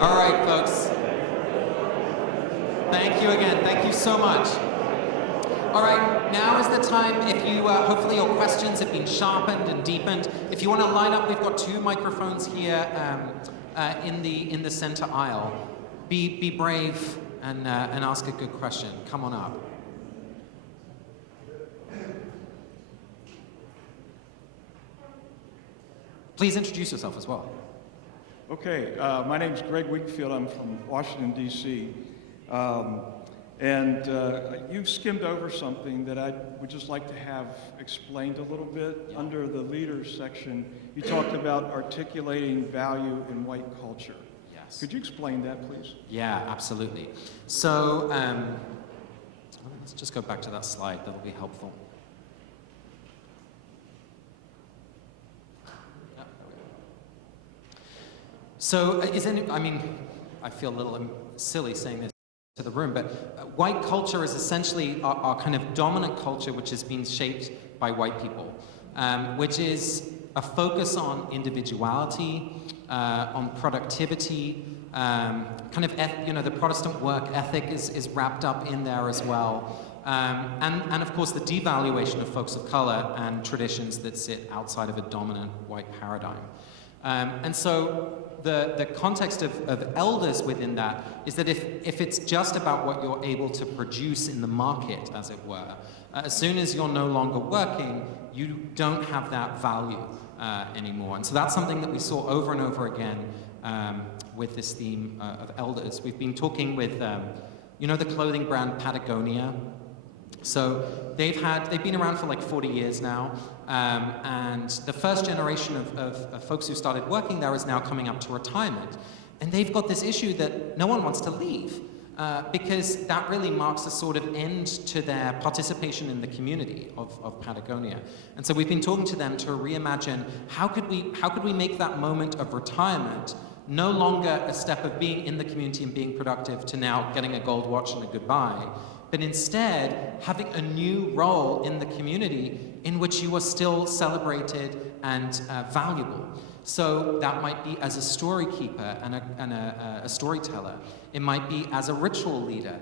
All right, folks. Thank you again. Thank you so much. All right, now is the time. If you, hopefully your questions have been sharpened and deepened. If you want to line up, we've got 2 microphones here in the center aisle. Be brave and ask a good question. Come on up. Please introduce yourself as well. Okay, my name is Greg Wakefield. I'm from Washington, D.C. You skimmed over something that I would just like to have explained a little bit. Yeah. Under the leaders section, you talked about articulating value in white culture. Yes. Could you explain that, please? Yeah, absolutely. So let's just go back to that slide. That'll be helpful. So I feel a little silly saying this to the room, but white culture is essentially our kind of dominant culture, which has been shaped by white people, which is a focus on individuality, on productivity, the Protestant work ethic is wrapped up in there as well. And of course the devaluation of folks of color and traditions that sit outside of a dominant white paradigm. And so the context of elders within that is that if it's just about what you're able to produce in the market, as it were, as soon as you're no longer working, you don't have that value anymore. And so that's something that we saw over and over again with this theme of elders. We've been talking with, the clothing brand Patagonia. So they've been around for like 40 years now, and the first generation of folks who started working there is now coming up to retirement. And they've got this issue that no one wants to leave, because that really marks a sort of end to their participation in the community of Patagonia. And so we've been talking to them to reimagine how could we make that moment of retirement no longer a step of being in the community and being productive to now getting a gold watch and a goodbye, but instead having a new role in the community in which you are still celebrated and valuable. So that might be as a story keeper and a storyteller. It might be as a ritual leader.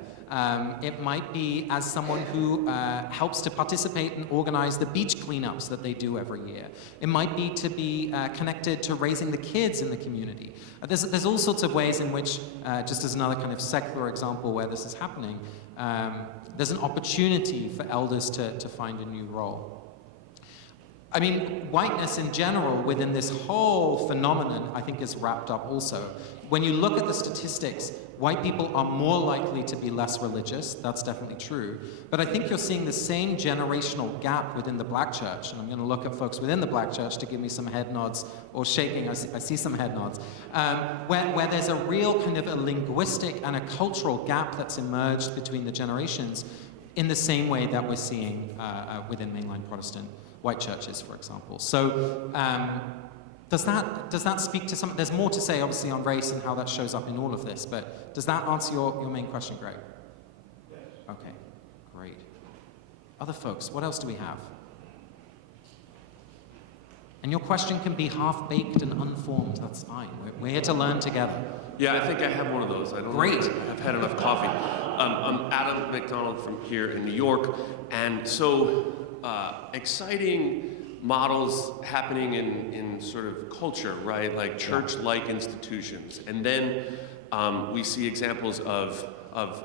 It might be as someone who helps to participate and organize the beach cleanups that they do every year. It might be to be connected to raising the kids in the community. There's all sorts of ways in which, just as another kind of secular example where this is happening, there's an opportunity for elders to find a new role. I mean, whiteness in general within this whole phenomenon, I think, is wrapped up also. When you look at the statistics, white people are more likely to be less religious. That's definitely true. But I think you're seeing the same generational gap within the black church. And I'm going to look at folks within the black church to give me some head nods or shaking. I see some head nods. Where there's a real kind of a linguistic and a cultural gap that's emerged between the generations in the same way that we're seeing within mainline Protestant white churches, for example. So does that speak to some? There's more to say, obviously, on race and how that shows up in all of this, but does that answer your main question, Greg? Yes. Okay, great. Other folks, what else do we have? And your question can be half-baked and unformed, that's fine. We're here to learn together. Yeah, I think I have one of those. I don't Great. know. I've had enough coffee. I'm Adam McDonald from here in New York, and so exciting models happening in sort of culture, right? Like church-like institutions. And then we see examples of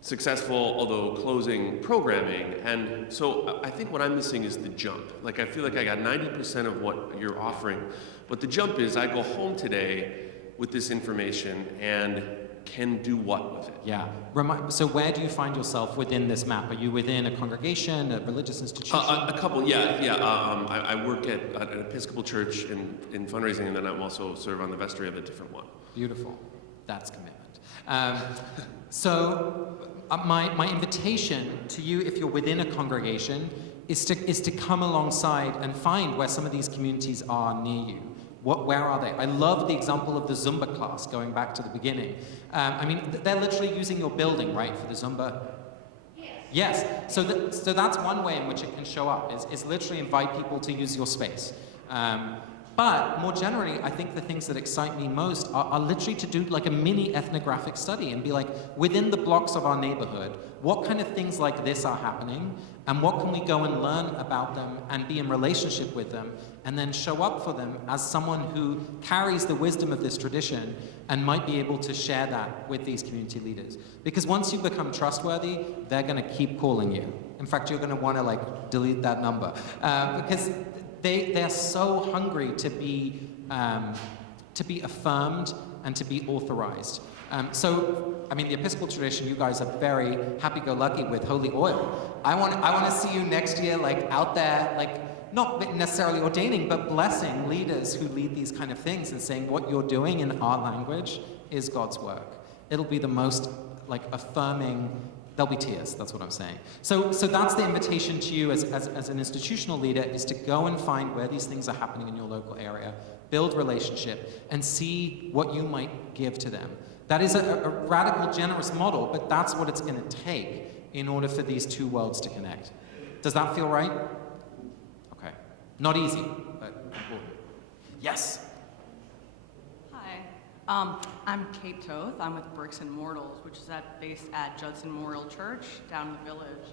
successful, although closing, programming. And so I think what I'm missing is the jump. Like I feel like I got 90% of what you're offering, but the jump is I go home today with this information and can do what with it? Yeah. So where do you find yourself within this map? Are you within a congregation, a religious institution? A couple, yeah. I work at an Episcopal church in fundraising, and then I'm also serve on the vestry of a different one. Beautiful. That's commitment. So my invitation to you, if you're within a congregation, is to come alongside and find where some of these communities are near you. Where are they? I love the example of the Zumba class, going back to the beginning. I mean, they're literally using your building, right, for the Zumba? Yes. So that's one way in which it can show up, is literally invite people to use your space. But more generally, I think the things that excite me most are literally to do like a mini ethnographic study and be like, within the blocks of our neighborhood, what kind of things like this are happening, and what can we go and learn about them and be in relationship with them, and then show up for them as someone who carries the wisdom of this tradition and might be able to share that with these community leaders. Because once you become trustworthy, they're going to keep calling you. In fact, you're going to want to like delete that number because they're so hungry to be affirmed and to be authorized. So, I mean, the Episcopal tradition, you guys are very happy-go-lucky with holy oil. I want to see you next year, like out there, like not necessarily ordaining, but blessing leaders who lead these kind of things and saying what you're doing in our language is God's work. It'll be the most like affirming. There'll be tears, that's what I'm saying. So that's the invitation to you as an institutional leader, is to go and find where these things are happening in your local area, build relationship, and see what you might give to them. That is a radical, generous model, but that's what it's going to take in order for these two worlds to connect. Does that feel right? Okay. Not easy, but important. Yes? I'm Kate Toth. I'm with Bricks and Mortals, which is based at Judson Memorial Church down in the village.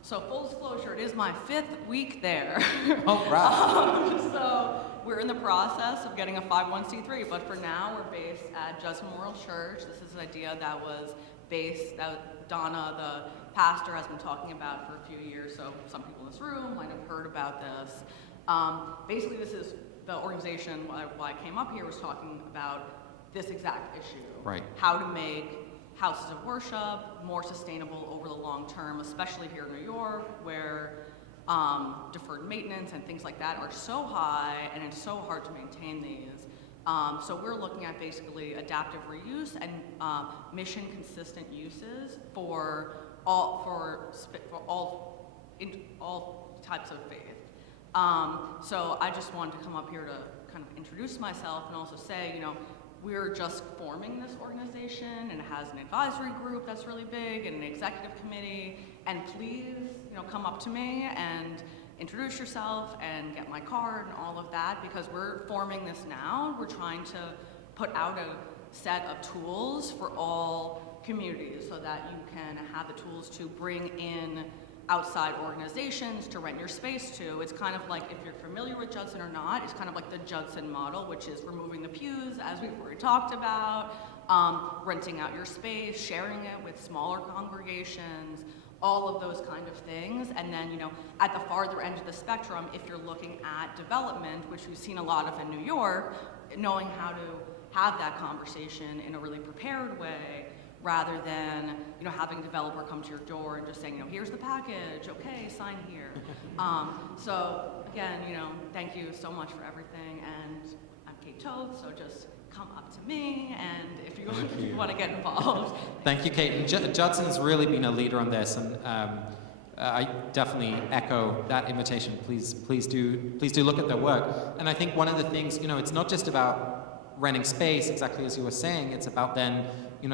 So full disclosure, it is my 5th week there. Oh, right. So we're in the process of getting a 501c3, but for now we're based at Judson Memorial Church. This is an idea that Donna, the pastor, has been talking about for a few years, so some people in this room might have heard about this. Basically, this is the organization, why I came up here, was talking about this exact issue. Right. How to make houses of worship more sustainable over the long term, especially here in New York, where deferred maintenance and things like that are so high, and it's so hard to maintain these. So we're looking at basically adaptive reuse and mission-consistent uses for all types of faith. So I just wanted to come up here to kind of introduce myself and also say, we're just forming this organization, and it has an advisory group that's really big and an executive committee. And please, come up to me and introduce yourself and get my card and all of that, because we're forming this now. We're trying to put out a set of tools for all communities so that you can have the tools to bring in outside organizations to rent your space to. It's kind of like, if you're familiar with Judson or not, it's kind of like the Judson model, which is removing the pews, as we've already talked about, renting out your space, sharing it with smaller congregations, all of those kind of things. And then, at the farther end of the spectrum, if you're looking at development, which we've seen a lot of in New York, knowing how to have that conversation in a really prepared way, rather than having a developer come to your door and just saying, here's the package, okay, sign here. So again, thank you so much for everything, and I'm Kate Toth, so just come up to me, and if you want to get involved. Thank you, Kate. And Judson's really been a leader on this, and I definitely echo that invitation. Please do look at their work. And I think one of the things, it's not just about renting space, exactly as you were saying. It's about then,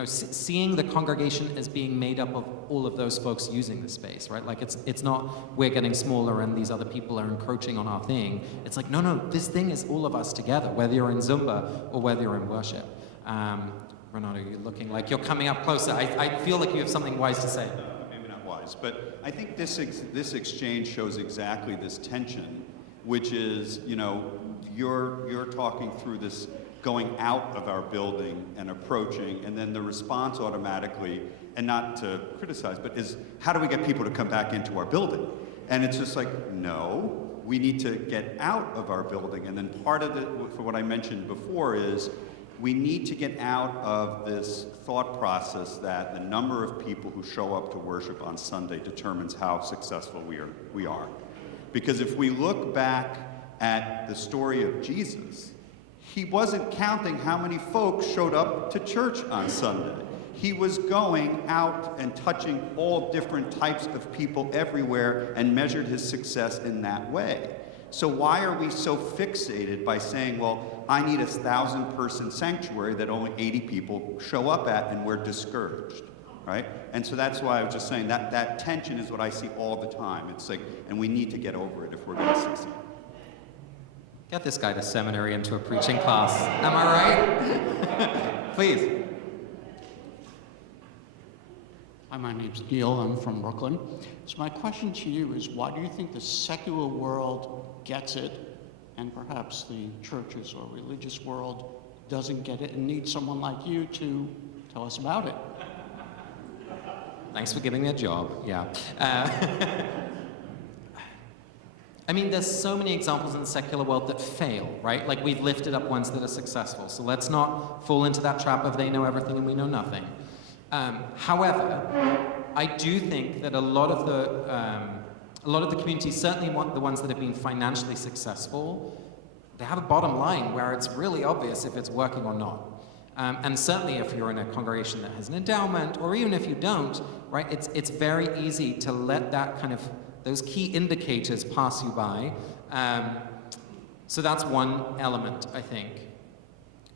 seeing the congregation as being made up of all of those folks using the space, right? Like it's not we're getting smaller and these other people are encroaching on our thing. It's like, no, this thing is all of us together, whether you're in Zumba or whether you're in worship. Renato, you're looking like you're coming up closer. I feel like you have something wise to say. Maybe not wise, but I think this exchange shows exactly this tension, which is, you're talking through this going out of our building and approaching, and then the response automatically, and not to criticize, but is how do we get people to come back into our building? And it's just like, no, we need to get out of our building. And then part of for what I mentioned before is we need to get out of this thought process that the number of people who show up to worship on Sunday determines how successful we are. Because if we look back at the story of Jesus, he wasn't counting how many folks showed up to church on Sunday. He was going out and touching all different types of people everywhere and measured his success in that way. So why are we so fixated by saying, well, I need a 1,000-person sanctuary that only 80 people show up at, and we're discouraged, right? And so that's why I was just saying that tension is what I see all the time. It's like, and we need to get over it if we're going to succeed. Get this guy to seminary into a preaching class. Am I right? Please. Hi, my name's Neil. I'm from Brooklyn. So my question to you is, why do you think the secular world gets it, and perhaps the churches or religious world doesn't get it and needs someone like you to tell us about it? Thanks for giving me a job. Yeah. I mean, there's so many examples in the secular world that fail, right? Like, we've lifted up ones that are successful. So let's not fall into that trap of they know everything and we know nothing. However, I do think that a lot of the communities, certainly the ones that have been financially successful, they have a bottom line where it's really obvious if it's working or not. And certainly if you're in a congregation that has an endowment, or even if you don't, right, it's very easy to let that kind of, those key indicators pass you by. So that's one element, I think.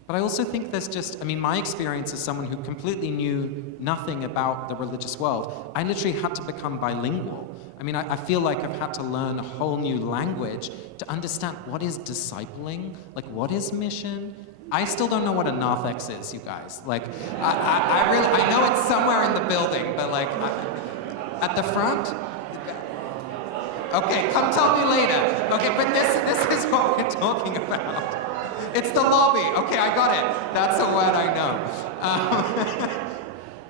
But I also think there's just, I mean, my experience as someone who completely knew nothing about the religious world, I literally had to become bilingual. I mean, I feel like I've had to learn a whole new language to understand what is discipling, like what is mission. I still don't know what a narthex is, you guys. Like, I know it's somewhere in the building, but like, at the front? Okay, come tell me later. Okay, but this is what we're talking about. It's the lobby. Okay, I got it. That's a word I know.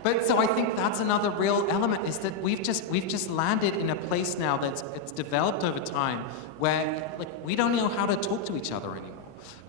But so I think that's another real element, is that we've just landed in a place now it's developed over time where like we don't know how to talk to each other anymore.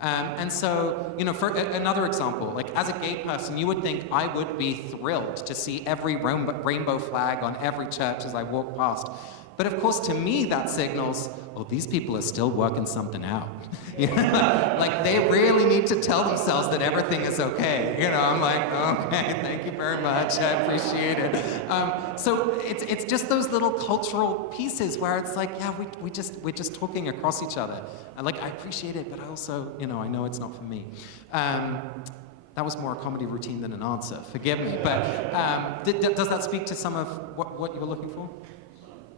And so, you know, for another example, like as a gay person, you would think I would be thrilled to see every rainbow flag on every church as I walk past. But of course, to me, that signals, oh, these people are still working something out. You know? Like, they really need to tell themselves that everything is okay. You know, I'm like, okay, thank you very much, I appreciate it. So it's just those little cultural pieces where it's like, yeah, we're just talking across each other. And like, I appreciate it, but I also, you know, I know it's not for me. That was more a comedy routine than an answer, forgive me. But does that speak to some of what you were looking for?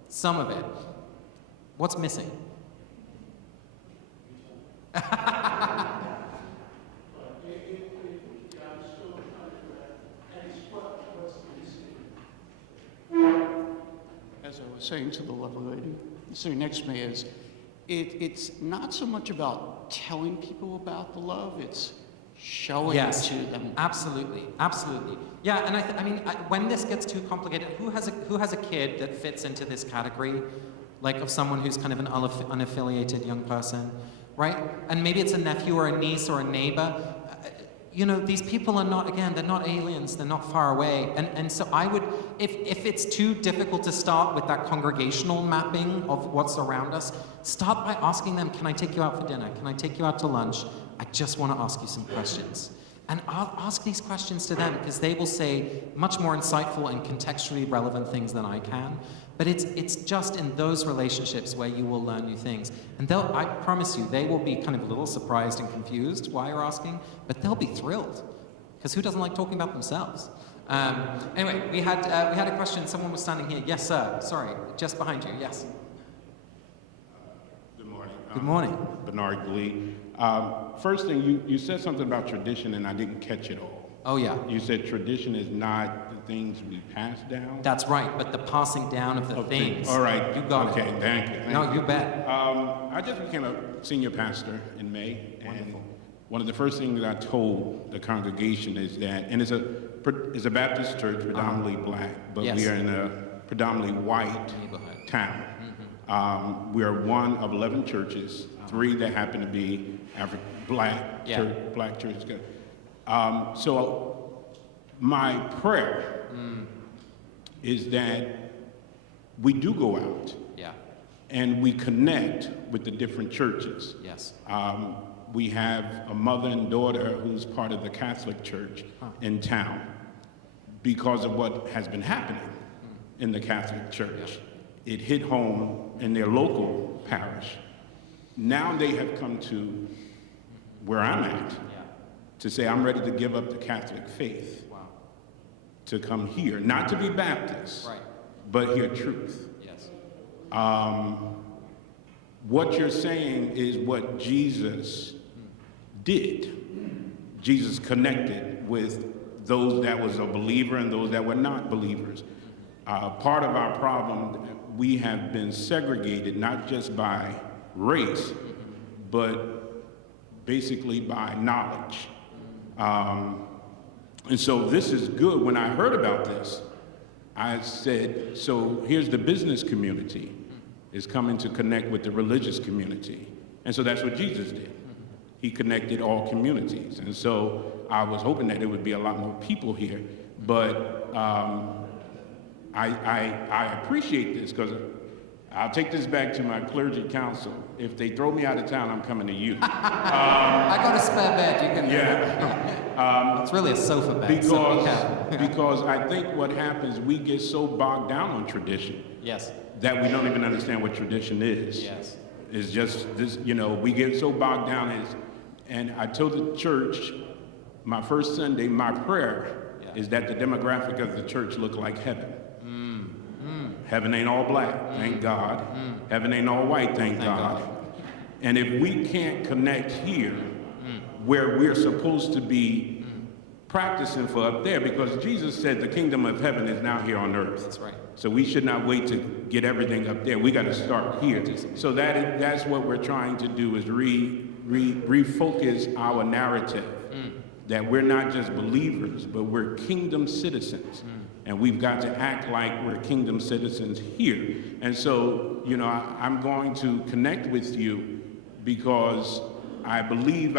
Some of it. What's missing? As I was saying to the lovely lady sitting next to me, is it's not so much about telling people about the love, it's showing it to them. Absolutely, absolutely. Yeah, and I mean, when this gets too complicated, who has a kid that fits into this category, like of someone who's kind of an unaffiliated young person, right? And maybe it's a nephew or a niece or a neighbor. You know, these people are not, again, they're not aliens, they're not far away. And so I would, if it's too difficult to start with that congregational mapping of what's around us, start by asking them, can I take you out for dinner? Can I take you out to lunch? I just want to ask you some questions. And I'll ask these questions to them because they will say much more insightful and contextually relevant things than I can. But it's just in those relationships where you will learn new things. And I promise you, they will be kind of a little surprised and confused why you're asking, but they'll be thrilled. Because who doesn't like talking about themselves? Anyway, we had a question. Someone was standing here. Yes, sir. Sorry, just behind you. Yes. Good morning. Good morning. Bernard Glee. First thing, you said something about tradition, and I didn't catch it all. Oh, yeah. You said tradition is not the things we pass down? That's right, but the passing down of the things. All right. You got okay, it. Okay, thank you. No, you bet. I just became a senior pastor in May. Wonderful. And one of the first things that I told the congregation is that, and it's a Baptist church, predominantly black, but Yes. we are in a predominantly white Neighborhood. town. We are one of 11 churches, 3 that happen to be black churches. So my prayer is that we do go out and we connect with the different churches. Yes. We have a mother and daughter who's part of the Catholic Church in town because of what has been happening in the Catholic Church. It hit home in their local parish. Now they have come to where I'm at to say, I'm ready to give up the Catholic faith to come here, not to be Baptist, but hear truth. Yes. what you're saying is what Jesus did. Jesus connected with those that was a believer and those that were not believers. Part of our problem, we have been segregated not just by race, but basically by knowledge. And so this is good. When I heard about this, I said, so here's the business community is coming to connect with the religious community. And so that's what Jesus did. He connected all communities. And so I was hoping that there would be a lot more people here. But I appreciate this because I'll take this back to my clergy council. If they throw me out of town, I'm coming to you. I got a spare bed. You can. Yeah. It's really a sofa bed. Because I think what happens, we get so bogged down on tradition. Yes. That we don't even understand what tradition is. Yes. It's just this, we get so bogged down. And I told the church, my first Sunday, my prayer is that the demographic of the church look like heaven. Heaven ain't all black, thank God. Heaven ain't all white, thank God. And if we can't connect here, where we're supposed to be practicing for up there, because Jesus said the kingdom of heaven is now here on earth. That's right. So we should not wait to get everything up there. We got to start here. So that's what we're trying to do, is refocus our narrative. That we're not just believers, but we're kingdom citizens. And we've got to act like we're kingdom citizens here. And so, I'm going to connect with you because I believe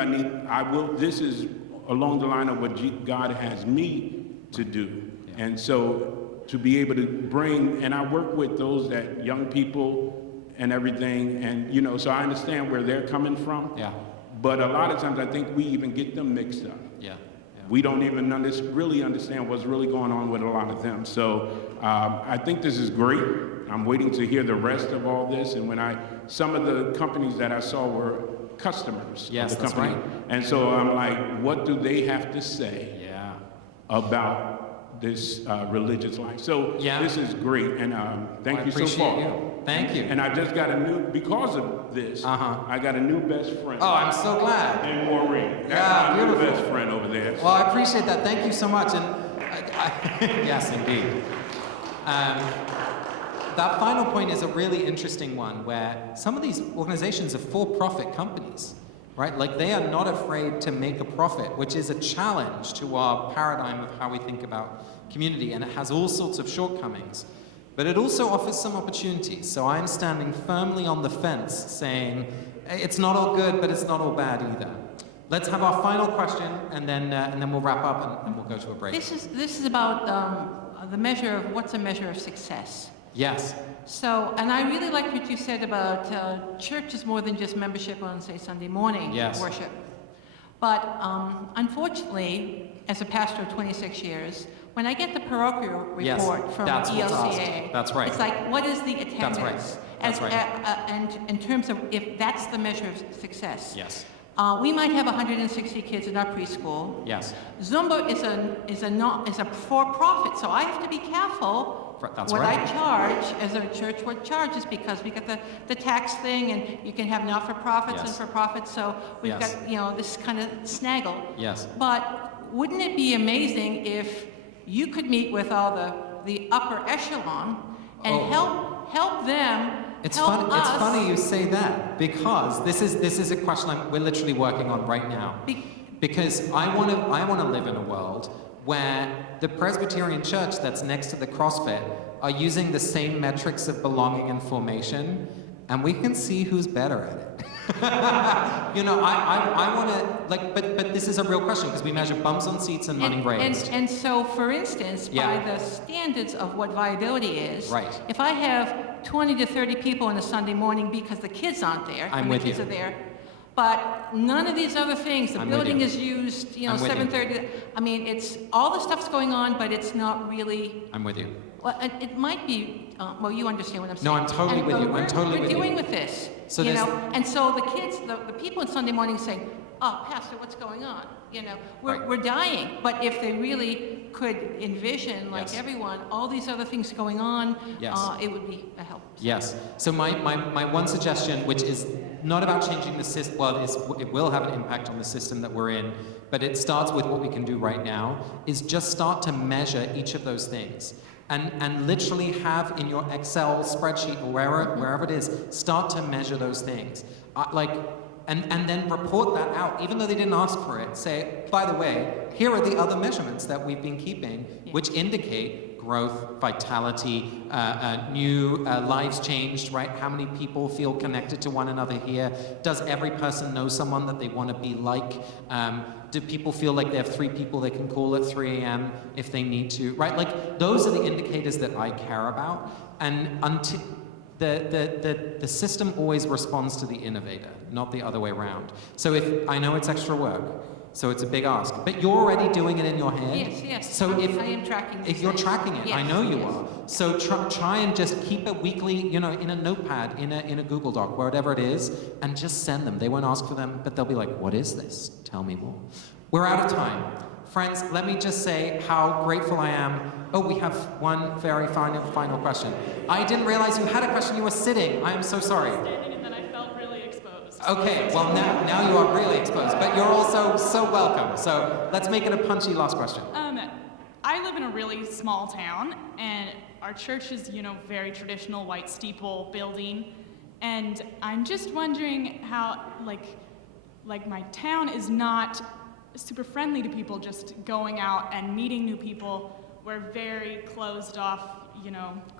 this is along the line of what God has me to do. Yeah. And so to be able to bring, and I work with those that young people and everything, and so I understand where they're coming from. Yeah. But a lot of times I think we even get them mixed up. Yeah. We don't even really understand what's really going on with a lot of them. So I think this is great. I'm waiting to hear the rest of all this. And some of the companies that I saw were customers of the company. That's right. And so I'm like, what do they have to say about this religious life? So this is great. And thank you so far. Thank you. And I just got because of this, I got a new best friend. Oh, I'm so glad. And Maureen. That's my new best friend over there. Well, I appreciate that. Thank you so much. And yes, indeed. That final point is a really interesting one, where some of these organizations are for-profit companies, right? Like, they are not afraid to make a profit, which is a challenge to our paradigm of how we think about community, and it has all sorts of shortcomings. But it also offers some opportunities. So I'm standing firmly on the fence saying, it's not all good, but it's not all bad either. Let's have our final question, and then we'll wrap up and we'll go to a break. This is about the measure of what's a measure of success. Yes. So, and I really like what you said about church is more than just membership on, say, Sunday morning worship. But unfortunately, as a pastor of 26 years, when I get the parochial report from ELCA, that's right. It's like, what is the attendance? That's right. And in terms of if that's the measure of success. Yes. We might have 160 kids in our preschool. Yes. Zumba is a for-profit, so I have to be careful I charge as a church, what charges, because we got the tax thing, and you can have not-for-profits and for-profits, so we've got this kind of snaggle. Yes. But wouldn't it be amazing if you could meet with all the upper echelon and help them? It's funny you say that, because this is a question we're literally working on right now. Because I want to live in a world where the Presbyterian Church that's next to the CrossFit are using the same metrics of belonging and formation, and we can see who's better at it. I want to, but this is a real question, because we measure bumps on seats and money raised. And so, for instance, by the standards of what viability is, if I have 20 to 30 people on a Sunday morning because the kids aren't there, and the kids are there, but none of these other things, the building is used, 7:30, I mean, it's, all the stuff's going on, but it's not really. I'm with you. Well, it might be, you understand what I'm saying. No, I'm totally with you. I'm totally with you. We're dealing with this, So and so the kids, the people on Sunday morning saying, oh, Pastor, what's going on? You know, Right. we're dying. But if they really could envision, like Yes. everyone, all these other things going on, Yes. it would be a help. Yes. So my one suggestion, which is not about changing the system, well, it will have an impact on the system that we're in, but it starts with what we can do right now, is just start to measure each of those things. And literally have in your Excel spreadsheet or wherever it is, start to measure those things. And then report that out, even though they didn't ask for it. Say, by the way, here are the other measurements that we've been keeping, which indicate growth, vitality, new lives changed, right? How many people feel connected to one another here? Does every person know someone that they want to be like? Do people feel like they have 3 people they can call at 3 a.m. if they need to, right? Like, those are the indicators that I care about. And until the system always responds to the innovator, not the other way around. So I know it's extra work, so it's a big ask, but you're already doing it in your head. Yes. So I am tracking these if you're things. tracking it, I Yes, know you yes. are. So try and just keep it weekly, you know, in a notepad, in a Google Doc, whatever it is, and just send them. They won't ask for them, but they'll be like, what is this? Tell me more. We're out of time. Friends, let me just say how grateful I am. Oh, we have one very final question. I didn't realize you had a question. You were sitting. I am so sorry. Standing, and then I felt really exposed. Okay, well now you are really exposed, but you're also so welcome. So let's make it a punchy last question. I live in a really small town, and our church is, very traditional white steeple building, and I'm just wondering how, like my town is not super friendly to people just going out and meeting new people. We're very closed off,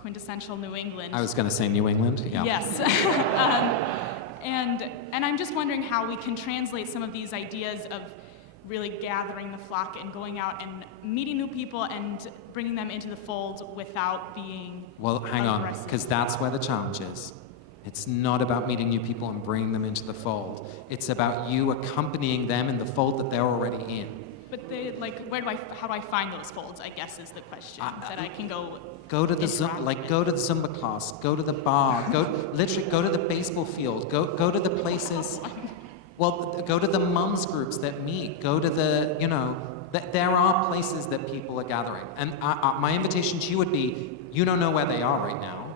quintessential New England. I was going to say New England. Yeah. Yes. And I'm just wondering how we can translate some of these ideas of really gathering the flock and going out and meeting new people and bringing them into the fold without being Well, hang on, aggressive. because that's where the challenge is. It's not about meeting new people and bringing them into the fold. It's about you accompanying them in the fold that they're already in. But how do I find those folds, I guess, is the question, that I can go. Go to the interact go to the Zumba class, go to the bar, go to the baseball field, go to the places. Well, go to the mums groups that meet. Go to the, there are places that people are gathering. And my invitation to you would be, you don't know where they are right now.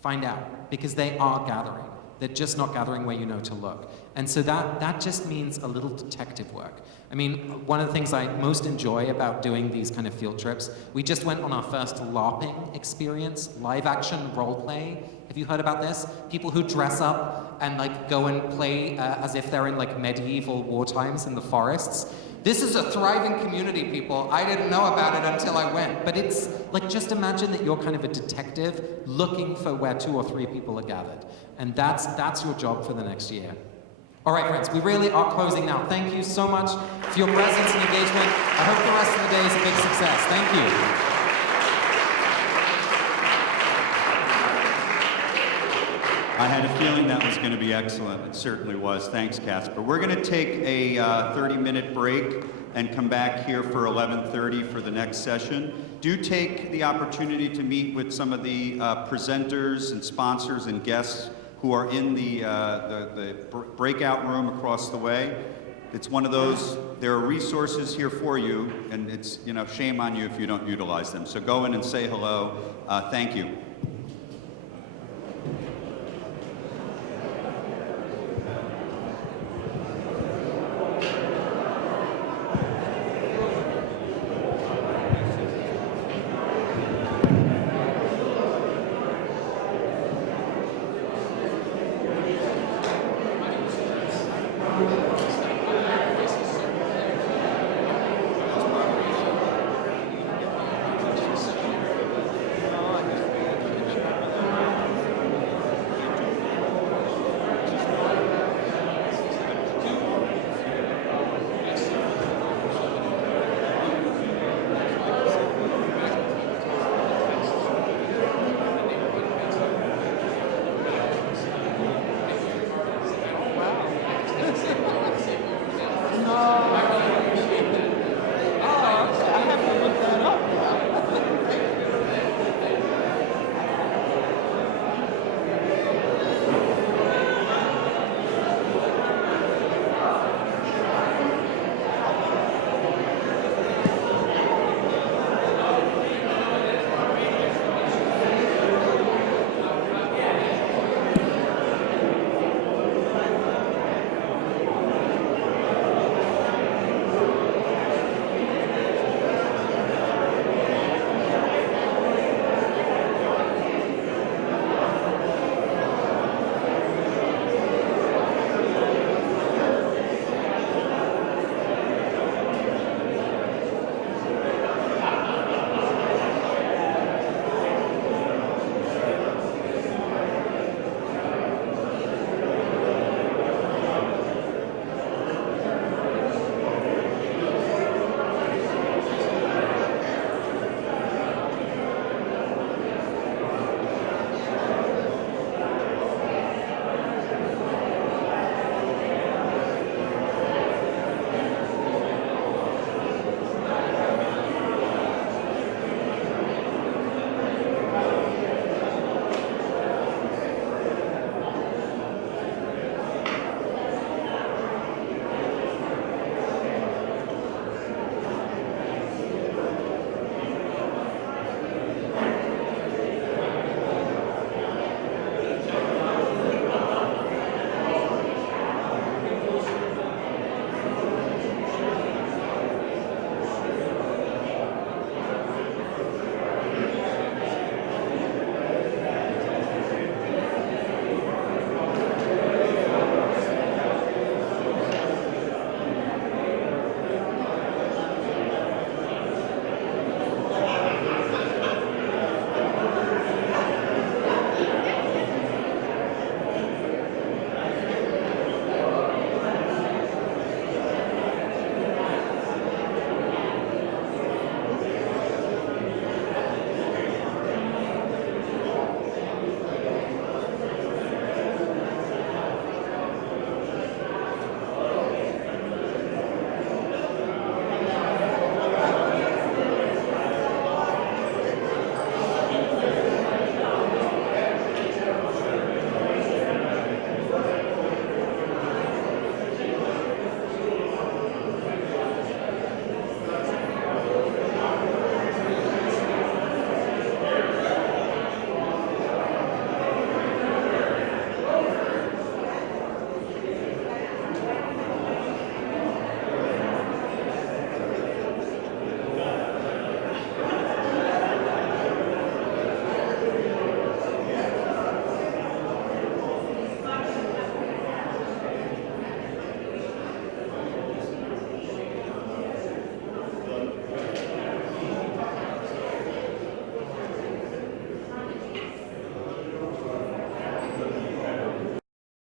Find out, because they are gathering. They're just not gathering where you know to look. And so that just means a little detective work. I mean, one of the things I most enjoy about doing these kind of field trips, we just went on our first LARPing experience, live action role play. Have you heard about this? People who dress up and go and play as if they're in medieval war times in the forests. This is a thriving community, people. I didn't know about it until I went. But it's just imagine that you're kind of a detective looking for where 2 or 3 people are gathered. And that's your job for the next year. All right, friends, we really are closing now. Thank you so much for your presence and engagement. I hope the rest of the day is a big success. Thank you. I had a feeling that was going to be excellent. It certainly was. Thanks, Casper. We're going to take a 30-minute break and come back here for 11:30 for the next session. Do take the opportunity to meet with some of the presenters and sponsors and guests who are in the breakout room across the way. It's one of those, there are resources here for you, and it's, shame on you if you don't utilize them. So go in and say hello. Thank you.